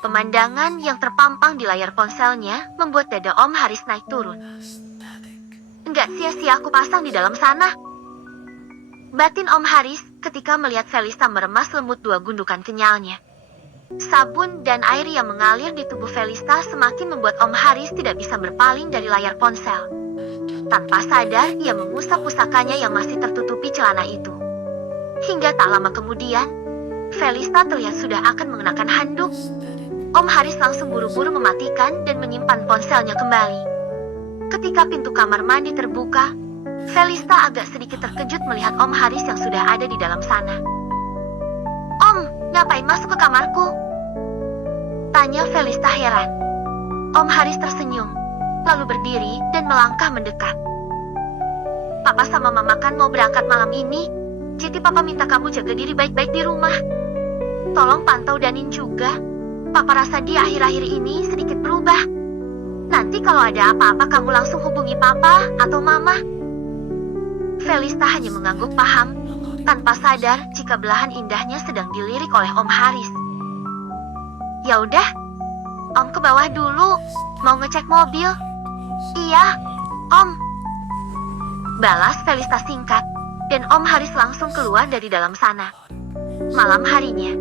Pemandangan yang terpampang di layar ponselnya membuat dada Om Haris naik turun. Enggak sia-sia aku pasang di dalam sana. Batin Om Haris ketika melihat Felista meremas lemut dua gundukan kenyalnya. Sabun dan air yang mengalir di tubuh Felista semakin membuat Om Haris tidak bisa berpaling dari layar ponsel. Tanpa sadar, ia mengusap pusakanya yang masih tertutupi celana itu. Hingga tak lama kemudian, Felista terlihat sudah akan mengenakan handuk. Om Haris langsung buru-buru mematikan dan menyimpan ponselnya kembali. Ketika pintu kamar mandi terbuka, Felista agak sedikit terkejut melihat Om Haris yang sudah ada di dalam sana. Om, ngapain masuk ke kamarku? Tanya Felista heran. Om Haris tersenyum, lalu berdiri dan melangkah mendekat. Papa sama Mama kan mau berangkat malam ini, jadi Papa minta kamu jaga diri baik-baik di rumah. Tolong pantau Danin juga. Papa rasa dia akhir-akhir ini sedikit berubah. Nanti kalau ada apa-apa kamu langsung hubungi Papa atau Mama. Felista hanya mengangguk paham, tanpa sadar jika belahan indahnya sedang dilirik oleh Om Haris. Ya udah, Om ke bawah dulu, mau ngecek mobil. Iya, Om. Balas Felista singkat, dan Om Haris langsung keluar dari dalam sana. Malam harinya,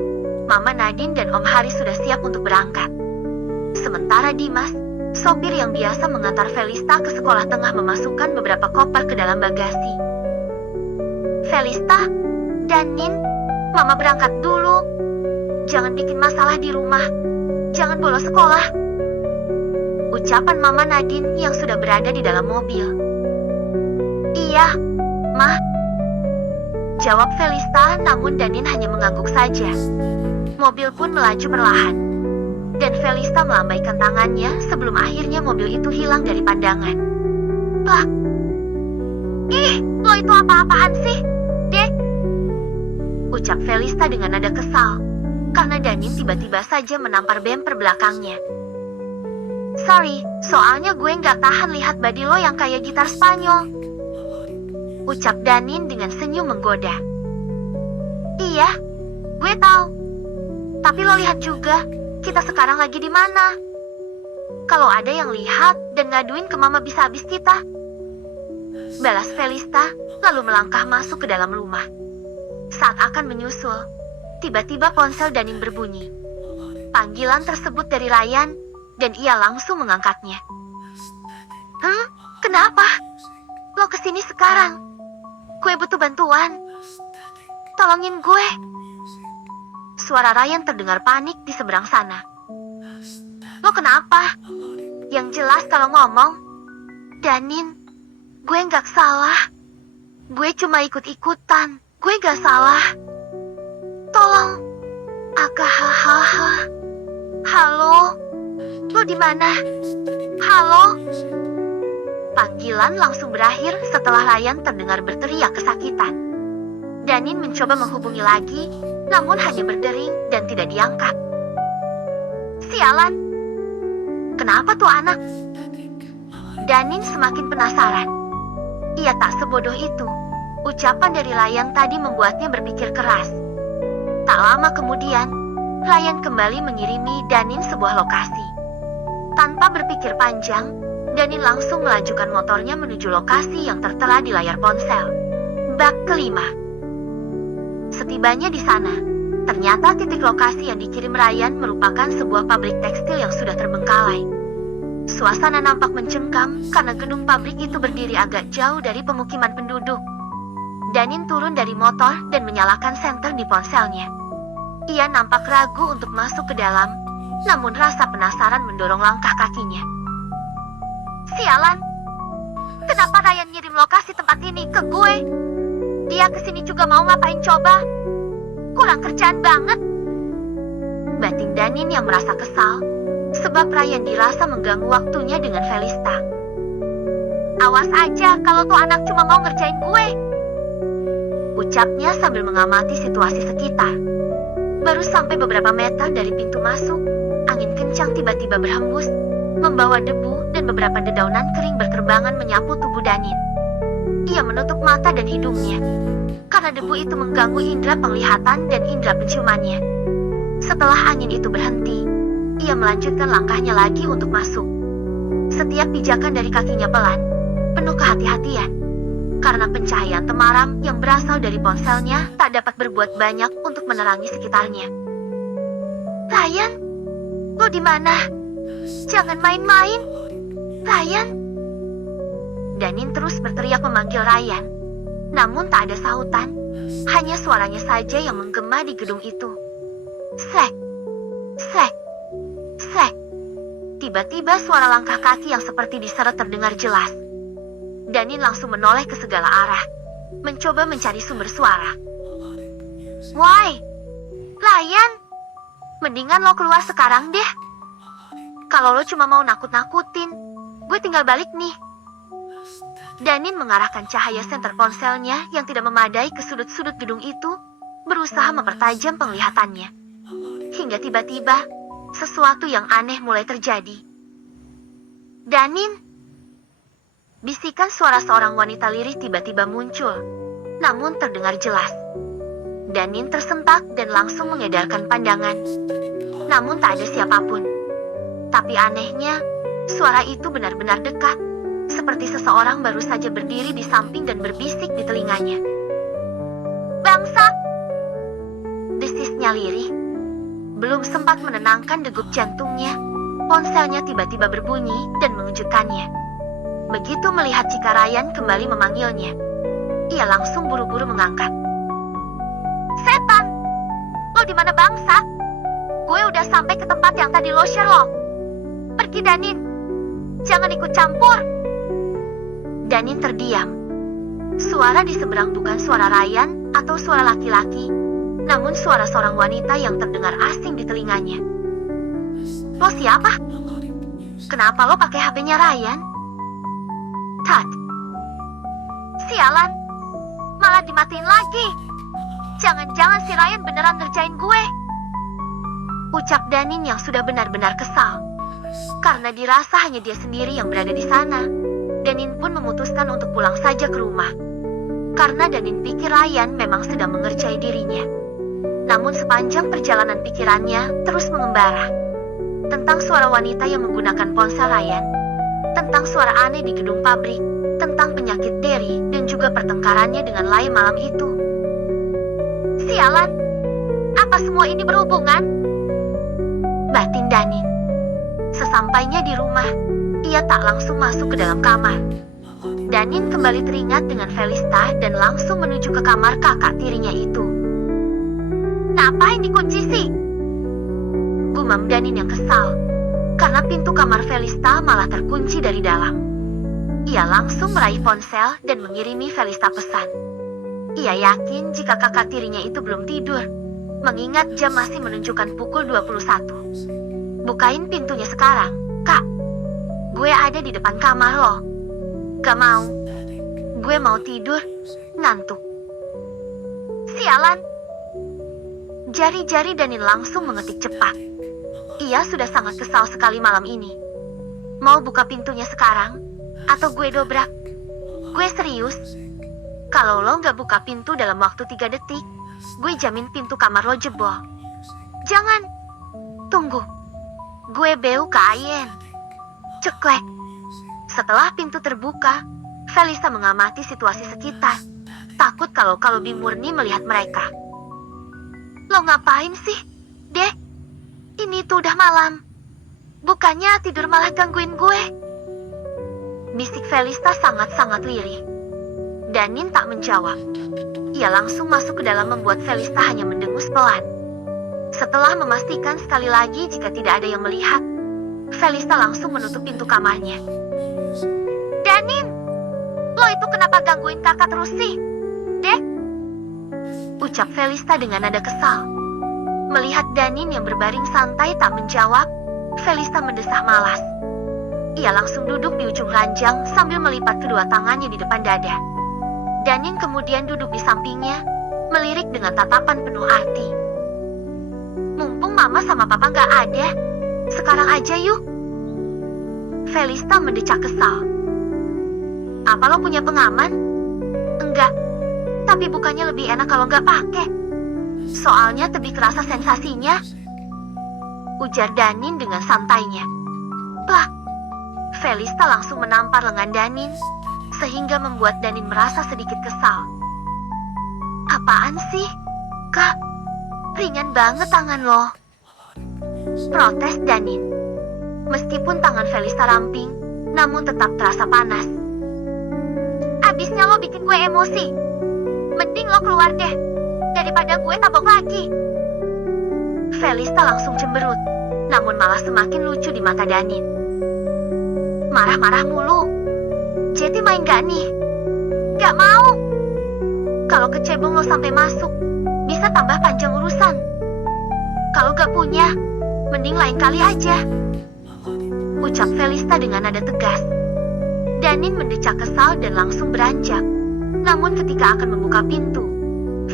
Mama Nadine dan Om Haris sudah siap untuk berangkat. Sementara Dimas, sopir yang biasa mengantar Felista ke sekolah tengah memasukkan beberapa koper ke dalam bagasi. Felista, Danin, Mama berangkat dulu. Jangan bikin masalah di rumah. Jangan bolos sekolah. Ucapan Mama Nadine yang sudah berada di dalam mobil. Iya, Ma. Jawab Felista, namun Danin hanya mengangguk saja. Mobil pun melaju perlahan. dan Felista melambaikan tangannya sebelum akhirnya mobil itu hilang dari pandangan. Lah, ih, lo itu apa-apaan sih, Dek? Ucap Felista dengan nada kesal, karena Danin tiba-tiba saja menampar bemper belakangnya. Sorry, soalnya gue nggak tahan lihat body lo yang kayak gitar Spanyol. Ucap Danin dengan senyum menggoda. Iya, gue tahu. Tapi lo lihat juga, kita sekarang lagi di mana? Kalau ada yang lihat dan ngaduin ke mama bisa habis kita. Balas Felista, lalu melangkah masuk ke dalam rumah. Saat akan menyusul, tiba-tiba ponsel Danin berbunyi. Panggilan tersebut dari Ryan, dan ia langsung mengangkatnya. Kenapa? Lo kesini sekarang? Gue butuh bantuan. Tolongin gue. Suara Ryan terdengar panik di seberang sana. Lo kenapa? Yang jelas kalau ngomong. Danin, gue nggak salah. Gue cuma ikut-ikutan. Gue nggak salah. Tolong. Hahaha. Halo. Lo di mana? Halo? Panggilan langsung berakhir setelah Ryan terdengar berteriak kesakitan. Danin mencoba menghubungi lagi, namun hanya berdering dan tidak diangkat. Sialan! Kenapa tuh anak? Danin semakin penasaran. Ia tak sebodoh itu. Ucapan dari Ryan tadi membuatnya berpikir keras. Tak lama kemudian, Ryan kembali mengirimi Danin sebuah lokasi. Tanpa berpikir panjang, Danin langsung melajukan motornya menuju lokasi yang tertera di layar ponsel. Bak kelima. Setibanya di sana, ternyata titik lokasi yang dikirim Ryan merupakan sebuah pabrik tekstil yang sudah terbengkalai. Suasana nampak mencengkam karena gedung pabrik itu berdiri agak jauh dari pemukiman penduduk. Danin turun dari motor dan menyalakan senter di ponselnya. Ia nampak ragu untuk masuk ke dalam, namun rasa penasaran mendorong langkah kakinya. Sialan! Kenapa Ryan ngirim lokasi tempat ini ke gue? Dia kesini juga mau ngapain coba? Kurang kerjaan banget. Batin Danin yang merasa kesal, sebab Ryan dirasa mengganggu waktunya dengan Felista. Awas aja kalau tuh anak cuma mau ngerjain gue. Ucapnya sambil mengamati situasi sekitar. Baru sampai beberapa meter dari pintu masuk, angin kencang tiba-tiba berhembus, membawa debu dan beberapa dedaunan kering berterbangan menyapu tubuh Danin. Ia menutup mata dan hidungnya, karena debu itu mengganggu indera penglihatan dan indera penciumannya. Setelah angin itu berhenti, ia melanjutkan langkahnya lagi untuk masuk. Setiap pijakan dari kakinya pelan, penuh kehati-hatian, karena pencahayaan temaram yang berasal dari ponselnya tak dapat berbuat banyak untuk menerangi sekitarnya. Ryan, lo di mana? Jangan main-main, Ryan. Danin terus berteriak memanggil Ryan, namun tak ada sautan, hanya suaranya saja yang menggema di gedung itu. Sek, sek, sek. Tiba-tiba suara langkah kaki yang seperti diseret terdengar jelas. Danin langsung menoleh ke segala arah, mencoba mencari sumber suara. Why, Ryan, mendingan lo keluar sekarang deh. Kalau lo cuma mau nakut-nakutin, gue tinggal balik nih. Danin mengarahkan cahaya senter ponselnya yang tidak memadai ke sudut-sudut gedung itu, berusaha mempertajam penglihatannya. Hingga tiba-tiba, sesuatu yang aneh mulai terjadi. Danin! Bisikan suara seorang wanita lirih tiba-tiba muncul, namun terdengar jelas. Danin tersentak dan langsung mengedarkan pandangan. Namun tak ada siapapun. Tapi anehnya, suara itu benar-benar dekat, seperti seseorang baru saja berdiri di samping dan berbisik di telinganya. Bangsat! Desisnya lirih. Belum sempat menenangkan degup jantungnya, ponselnya tiba-tiba berbunyi dan mengejutkannya. Begitu melihat jika Ryan kembali memanggilnya, ia langsung buru-buru mengangkat. Setan! Lo di mana bangsat? Gue udah sampai ke tempat yang tadi lo share lo. Pergi Danin, jangan ikut campur. Danin terdiam. Suara di seberang bukan suara Ryan atau suara laki-laki, namun suara seorang wanita yang terdengar asing di telinganya. Lo siapa? Kenapa lo pakai HP-nya Ryan? Tat. Sialan. Malah dimatiin lagi. Jangan-jangan si Ryan beneran ngerjain gue. Ucap Danin yang sudah benar-benar kesal. Karena dirasa hanya dia sendiri yang berada di sana. Danin pun memutuskan untuk pulang saja ke rumah. Karena Danin pikir Ryan memang sedang mengerjai dirinya. Namun sepanjang perjalanan pikirannya terus mengembara. Tentang suara wanita yang menggunakan ponsel Ryan. Tentang suara aneh di gedung pabrik. Tentang penyakit Derry dan juga pertengkarannya dengan Lai malam itu. Sialan, apa semua ini berhubungan? Batin Danin. Sesampainya di rumah, ia tak langsung masuk ke dalam kamar. Danin kembali teringat dengan Felista dan langsung menuju ke kamar kakak tirinya itu. Ngapain dikunci sih? Gumam Danin yang kesal, karena pintu kamar Felista malah terkunci dari dalam. Ia langsung meraih ponsel dan mengirimi Felista pesan. Ia yakin jika kakak tirinya itu belum tidur, mengingat jam masih menunjukkan pukul 21. Bukain pintunya sekarang, Kak. Gue ada di depan kamar lo. Gak mau. Gue mau tidur, ngantuk. Sialan. Jari-jari Danin langsung mengetik cepat. Ia sudah sangat kesal sekali malam ini. Mau buka pintunya sekarang? Atau gue dobrak? Gue serius. Kalau lo nggak buka pintu dalam waktu 3 detik, gue jamin pintu kamar lo jebol. Jangan. Tunggu. Gue beu ke Ayen. Ceklek. Setelah pintu terbuka, Felista mengamati situasi sekitar. Takut kalau Bimurni melihat mereka. Lo ngapain sih, Dek? Ini tuh udah malam. Bukannya tidur malah gangguin gue. Bisik Felista sangat-sangat lirih. Danin tak menjawab. Ia langsung masuk ke dalam membuat Felista hanya mendengus pelan. Setelah memastikan sekali lagi jika tidak ada yang melihat, Felista langsung menutup pintu kamarnya. Danin, lo itu kenapa gangguin kakak terus sih? Dek? Ucap Felista dengan nada kesal. Melihat Danin yang berbaring santai tak menjawab, Felista mendesah malas. Ia langsung duduk di ujung ranjang sambil melipat kedua tangannya di depan dada. Danin kemudian duduk di sampingnya, melirik dengan tatapan penuh arti. Mumpung mama sama papa gak ada, sekarang aja yuk. Felista mendecak kesal. Apa lo punya pengaman? Enggak, tapi bukannya lebih enak kalau gak pakai? Soalnya lebih kerasa sensasinya. Ujar Danin dengan santainya. Lah, Felista langsung menampar lengan Danin, sehingga membuat Danin merasa sedikit kesal. Apaan sih, Kak? Ringan banget tangan lo. Protes Danin. Meskipun tangan Felista ramping, namun tetap terasa panas. Abisnya lo bikin gue emosi. Mending lo keluar deh, daripada gue tabok lagi. Felista langsung cemberut, namun malah semakin lucu di mata Danin. Marah-marah mulu. Jadi main gak nih? Gak mau. Kalau kecebong lo sampai masuk, bisa tambah panjang urusan. Kalau gak punya, mending lain kali aja. Ucap Felista dengan nada tegas. Danin mendecak kesal dan langsung beranjak. Namun ketika akan membuka pintu,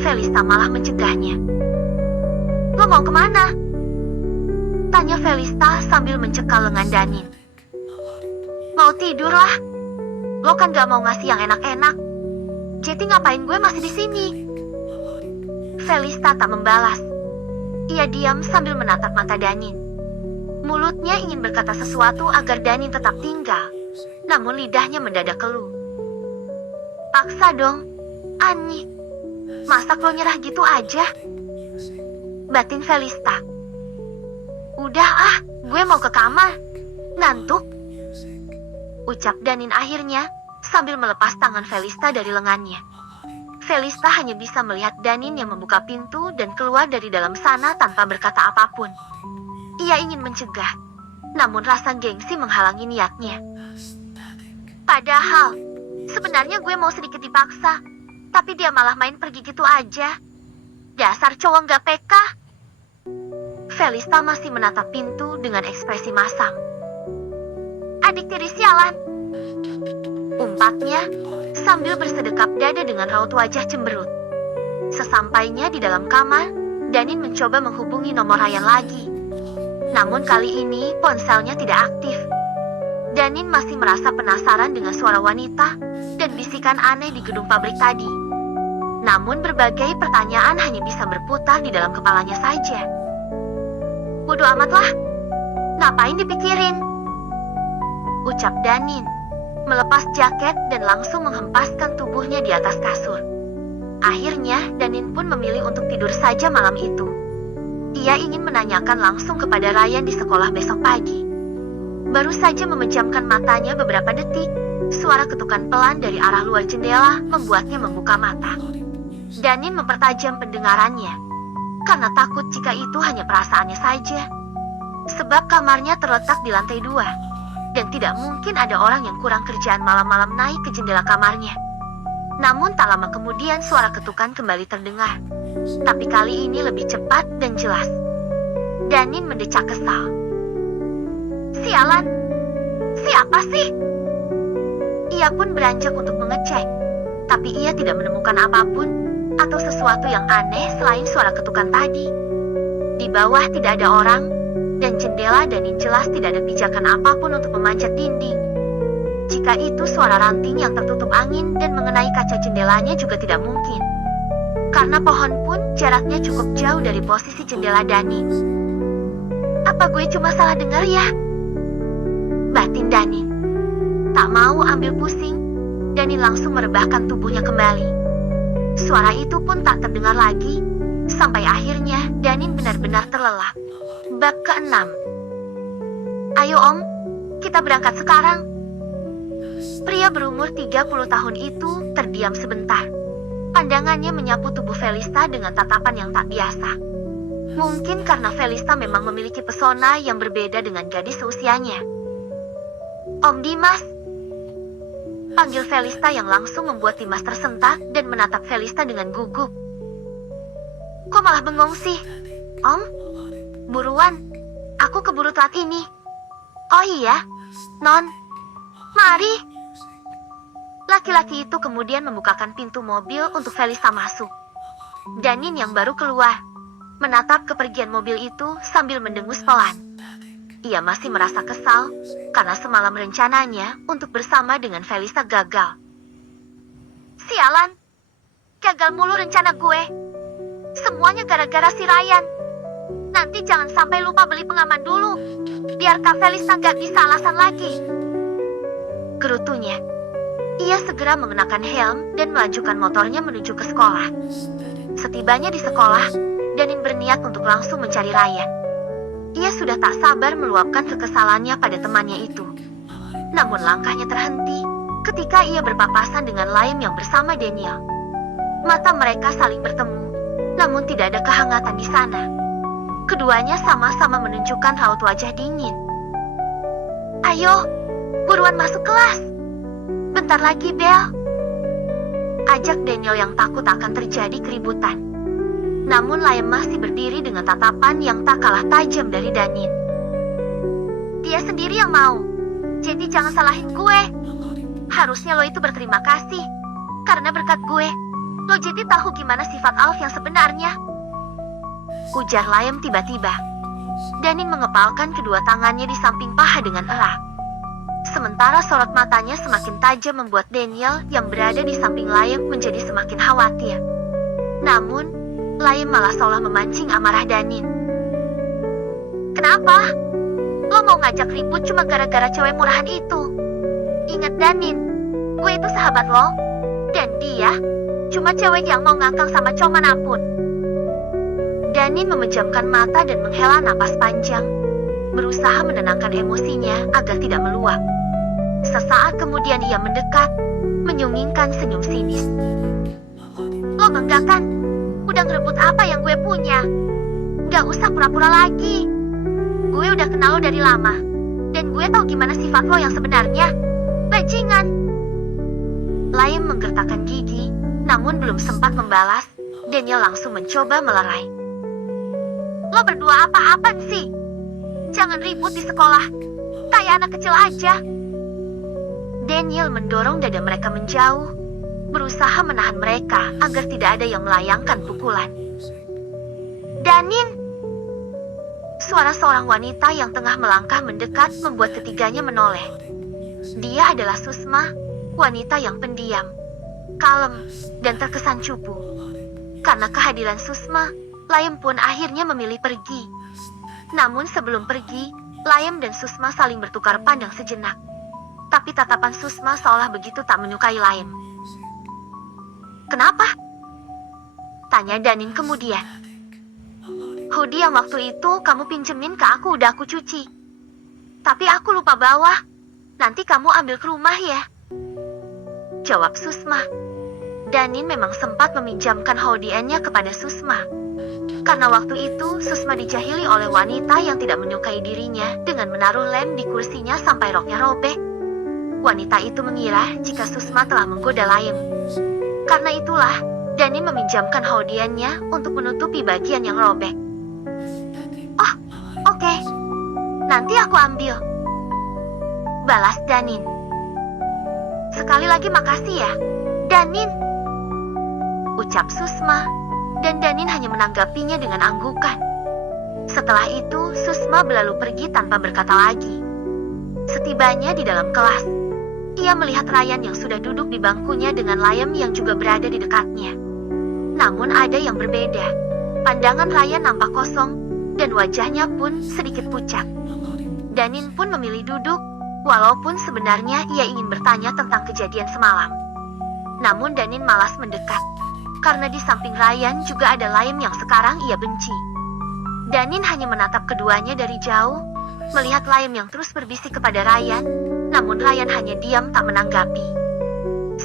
Felista malah mencegahnya. Lo mau kemana? Tanya Felista sambil mencekal lengan Danin. Mau tidur lah. Lo kan gak mau ngasih yang enak-enak. Jadi ngapain gue masih di sini? Felista tak membalas. Ia diam sambil menatap mata Danin. Mulutnya ingin berkata sesuatu agar Danin tetap tinggal. Namun lidahnya mendadak keluh. Paksa dong. Ani. Masa lo nyerah gitu aja? Batin Felista. Udah ah, gue mau ke kamar. Ngantuk. Ucap Danin akhirnya sambil melepas tangan Felista dari lengannya. Felista hanya bisa melihat Danin yang membuka pintu dan keluar dari dalam sana tanpa berkata apapun. Ia ingin mencegah, namun rasa gengsi menghalangi niatnya. Padahal, sebenarnya gue mau sedikit dipaksa, tapi dia malah main pergi gitu aja. Dasar cowok gak peka. Felista masih menatap pintu dengan ekspresi masam. Adik tiri sialan, umpatnya sambil bersedekap dada dengan raut wajah cemberut. Sesampainya di dalam kamar, Danin mencoba menghubungi nomor Ryan lagi. Namun kali ini ponselnya tidak aktif. Danin masih merasa penasaran dengan suara wanita dan bisikan aneh di gedung pabrik tadi. Namun berbagai pertanyaan hanya bisa berputar di dalam kepalanya saja. Bodoh amatlah, ngapain dipikirin? Ucap Danin, melepas jaket dan langsung menghempaskan tubuhnya di atas kasur. Akhirnya, Danin pun memilih untuk tidur saja malam itu. Ia ingin menanyakan langsung kepada Ryan di sekolah besok pagi. Baru saja memejamkan matanya beberapa detik, suara ketukan pelan dari arah luar jendela membuatnya membuka mata. Danin mempertajam pendengarannya, karena takut jika itu hanya perasaannya saja. Sebab kamarnya terletak di lantai 2, dan tidak mungkin ada orang yang kurang kerjaan malam-malam naik ke jendela kamarnya. Namun tak lama kemudian suara ketukan kembali terdengar, tapi kali ini lebih cepat dan jelas. Danin mendecak kesal. Sialan, siapa sih? Ia pun beranjak untuk mengecek, tapi ia tidak menemukan apapun atau sesuatu yang aneh selain suara ketukan tadi. Di bawah tidak ada orang, dan jendela Danin jelas tidak ada pijakan apapun untuk memanjat dinding. Jika itu suara ranting yang tertutup angin dan mengenai kaca jendelanya juga tidak mungkin. Karena pohon pun jaraknya cukup jauh dari posisi jendela Danin. Apa gue cuma salah dengar ya? Batin Danin. Tak mau ambil pusing, Danin langsung merebahkan tubuhnya kembali. Suara itu pun tak terdengar lagi, sampai akhirnya Danin benar-benar terlelap. Bab ke-6. Ayo Om, kita berangkat sekarang. Pria berumur 30 tahun itu terdiam sebentar. Pandangannya menyapu tubuh Felista dengan tatapan yang tak biasa. Mungkin karena Felista memang memiliki pesona yang berbeda dengan gadis seusianya. Om Dimas, panggil Felista yang langsung membuat Dimas tersentak dan menatap Felista dengan gugup. Kok malah bengong sih? Om, buruan, aku keburu telat ini. Oh iya, Non, mari. Laki-laki itu kemudian membukakan pintu mobil untuk Felista masuk. Danin yang baru keluar, menatap kepergian mobil itu sambil mendengus pelan. Ia masih merasa kesal karena semalam rencananya untuk bersama dengan Felista gagal. Sialan, gagal mulu rencana gue. Semuanya gara-gara si Ryan. Nanti jangan sampai lupa beli pengaman dulu, biar Kak Felista nggak bisa alasan lagi. Gerutunya. Ia segera mengenakan helm dan melanjutkan motornya menuju ke sekolah. Setibanya di sekolah, Danin berniat untuk langsung mencari Ryan. Ia sudah tak sabar meluapkan kekesalannya pada temannya itu. Namun langkahnya terhenti ketika ia berpapasan dengan Liam yang bersama Daniel. Mata mereka saling bertemu, namun tidak ada kehangatan di sana. Keduanya sama-sama menunjukkan raut wajah dingin. Ayo, buruan masuk kelas. Bentar lagi, Bel. Ajak Daniel yang takut akan terjadi keributan. Namun Liam masih berdiri dengan tatapan yang tak kalah tajam dari Danin. Dia sendiri yang mau, jadi jangan salahin gue. Harusnya lo itu berterima kasih, karena berkat gue, lo jadi tahu gimana sifat Alf yang sebenarnya. Ujar Liam tiba-tiba. Danin mengepalkan kedua tangannya di samping paha dengan erat. Sementara sorot matanya semakin tajam membuat Daniel yang berada di samping Liam menjadi semakin khawatir. Namun, Liam malah seolah memancing amarah Danin. Kenapa? Lo mau ngajak ribut cuma gara-gara cewek murahan itu? Ingat Danin, gue itu sahabat lo. Dan dia cuma cewek yang mau ngangkang sama cowok manapun. Danin memejamkan mata dan menghela napas panjang, berusaha menenangkan emosinya agar tidak meluap. Sesaat kemudian ia mendekat, menyungingkan senyum sinis. Lo bangga kan? Udah ngerebut apa yang gue punya? Gak usah pura-pura lagi. Gue udah kenal lo dari lama, dan gue tahu gimana sifat lo yang sebenarnya. Bajingan. Liam menggertakkan gigi, namun belum sempat membalas, Daniel langsung mencoba melerai. Lo berdua apa-apaan sih? Jangan ribut di sekolah. Kayak anak kecil aja. Daniel mendorong dada mereka menjauh, berusaha menahan mereka agar tidak ada yang melayangkan pukulan. Danin! Suara seorang wanita yang tengah melangkah mendekat membuat ketiganya menoleh. Dia adalah Susma, wanita yang pendiam, kalem, dan terkesan cupu. Karena kehadiran Susma, Layem pun akhirnya memilih pergi. Namun sebelum pergi, Layem dan Susma saling bertukar pandang sejenak. Tapi tatapan Susma seolah begitu tak menyukai Layem. Kenapa? Tanya Danin kemudian. Hoodie yang waktu itu kamu pinjemin ke aku udah aku cuci. Tapi aku lupa bawa. Nanti kamu ambil ke rumah ya. Jawab Susma. Danin memang sempat meminjamkan hoodie-nya kepada Susma. Karena waktu itu Susma dijahili oleh wanita yang tidak menyukai dirinya dengan menaruh lem di kursinya sampai roknya robek. Wanita itu mengira jika Susma telah menggoda Layem. Karena itulah, Danin meminjamkan hoodie-nya untuk menutupi bagian yang robek. Oh, oke. Nanti aku ambil. Balas Danin. Sekali lagi makasih ya, Danin. Ucap Susma, dan Danin hanya menanggapinya dengan anggukan. Setelah itu, Susma berlalu pergi tanpa berkata lagi. Setibanya di dalam kelas, ia melihat Ryan yang sudah duduk di bangkunya dengan Layem yang juga berada di dekatnya. Namun ada yang berbeda. Pandangan Ryan nampak kosong, dan wajahnya pun sedikit pucat. Danin pun memilih duduk, walaupun sebenarnya ia ingin bertanya tentang kejadian semalam. Namun Danin malas mendekat, karena di samping Ryan juga ada Layem yang sekarang ia benci. Danin hanya menatap keduanya dari jauh, melihat Layem yang terus berbisik kepada Ryan, namun Ryan hanya diam tak menanggapi.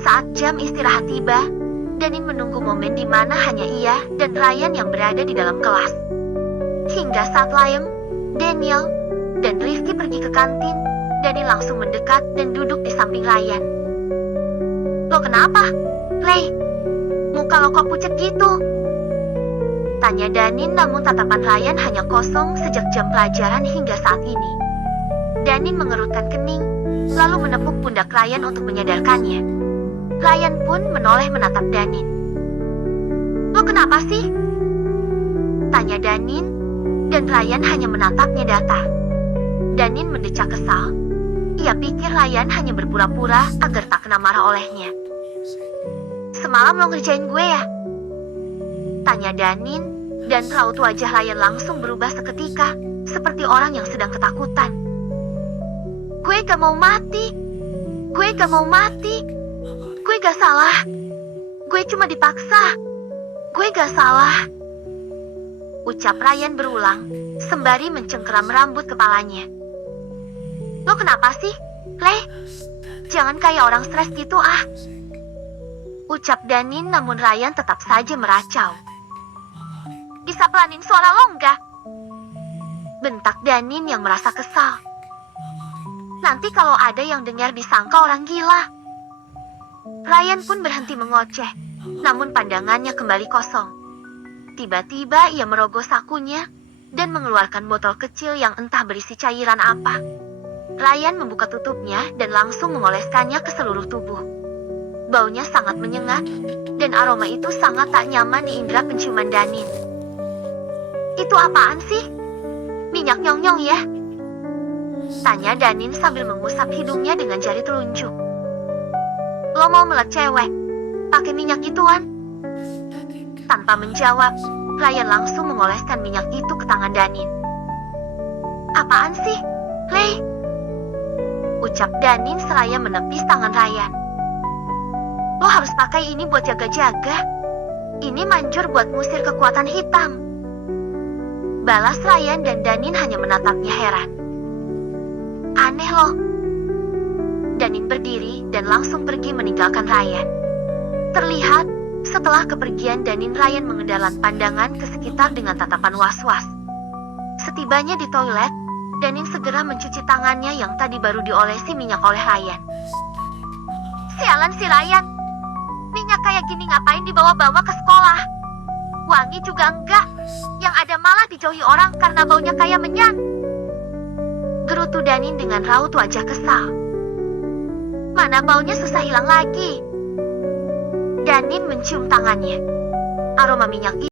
Saat jam istirahat tiba, Danin menunggu momen di mana hanya ia dan Ryan yang berada di dalam kelas. Hingga saat Layem, Daniel, dan Rifki pergi ke kantin, Danin langsung mendekat dan duduk di samping Ryan. Lo kenapa, Ray? Muka lo kok pucat gitu? Tanya Danin, namun tatapan Ryan hanya kosong sejak jam pelajaran hingga saat ini. Danin mengerutkan kening, lalu menepuk pundak Ryan untuk menyadarkannya. Ryan pun menoleh menatap Danin. Lo kenapa sih? Tanya Danin, dan Ryan hanya menatapnya datar. Danin mendecak kesal. Ia pikir Ryan hanya berpura-pura agar tak kena marah olehnya. Semalam lo ngerjain gue ya? Tanya Danin, dan raut wajah Ryan langsung berubah seketika, seperti orang yang sedang ketakutan. Gue gak mau mati. Gue gak mau mati. Gue gak salah. Gue cuma dipaksa. Gue gak salah. Ucap Ryan berulang, sembari mencengkeram rambut kepalanya. Lo kenapa sih, Leh? Jangan kayak orang stres gitu ah. Ucap Danin, namun Ryan tetap saja meracau. Bisa pelanin suara lo enggak? Bentak Danin yang merasa kesal. Nanti kalau ada yang dengar disangka orang gila. Ryan pun berhenti mengoceh, namun pandangannya kembali kosong. Tiba-tiba ia merogoh sakunya dan mengeluarkan botol kecil yang entah berisi cairan apa. Ryan membuka tutupnya dan langsung mengoleskannya ke seluruh tubuh. Baunya sangat menyengat, dan aroma itu sangat tak nyaman di indera penciuman Danin. Itu apaan sih? Minyak nyong-nyong ya? Tanya Danin sambil mengusap hidungnya dengan jari telunjuk. Lo mau melek cewek? Pakai minyak gituan? Tanpa menjawab, Ryan langsung mengoleskan minyak itu ke tangan Danin. Apaan sih, Lei? Ucap Danin seraya menepis tangan Ryan. Lo harus pakai ini buat jaga-jaga. Ini manjur buat ngusir kekuatan hitam. Balas Ryan, dan Danin hanya menatapnya heran. Aneh loh. Danin berdiri dan langsung pergi meninggalkan Ryan. Terlihat, setelah kepergian Danin, Ryan mengendalan pandangan ke sekitar dengan tatapan was-was. Setibanya di toilet, Danin segera mencuci tangannya yang tadi baru diolesi minyak oleh Ryan. Sialan si Ryan. Minyak kayak gini ngapain dibawa-bawa ke sekolah? Wangi juga enggak. Yang ada malah dijauhi orang karena baunya kayak menyan. Gerutu Danin dengan raut wajah kesal. Mana baunya susah hilang lagi. Danin mencium tangannya. Aroma minyak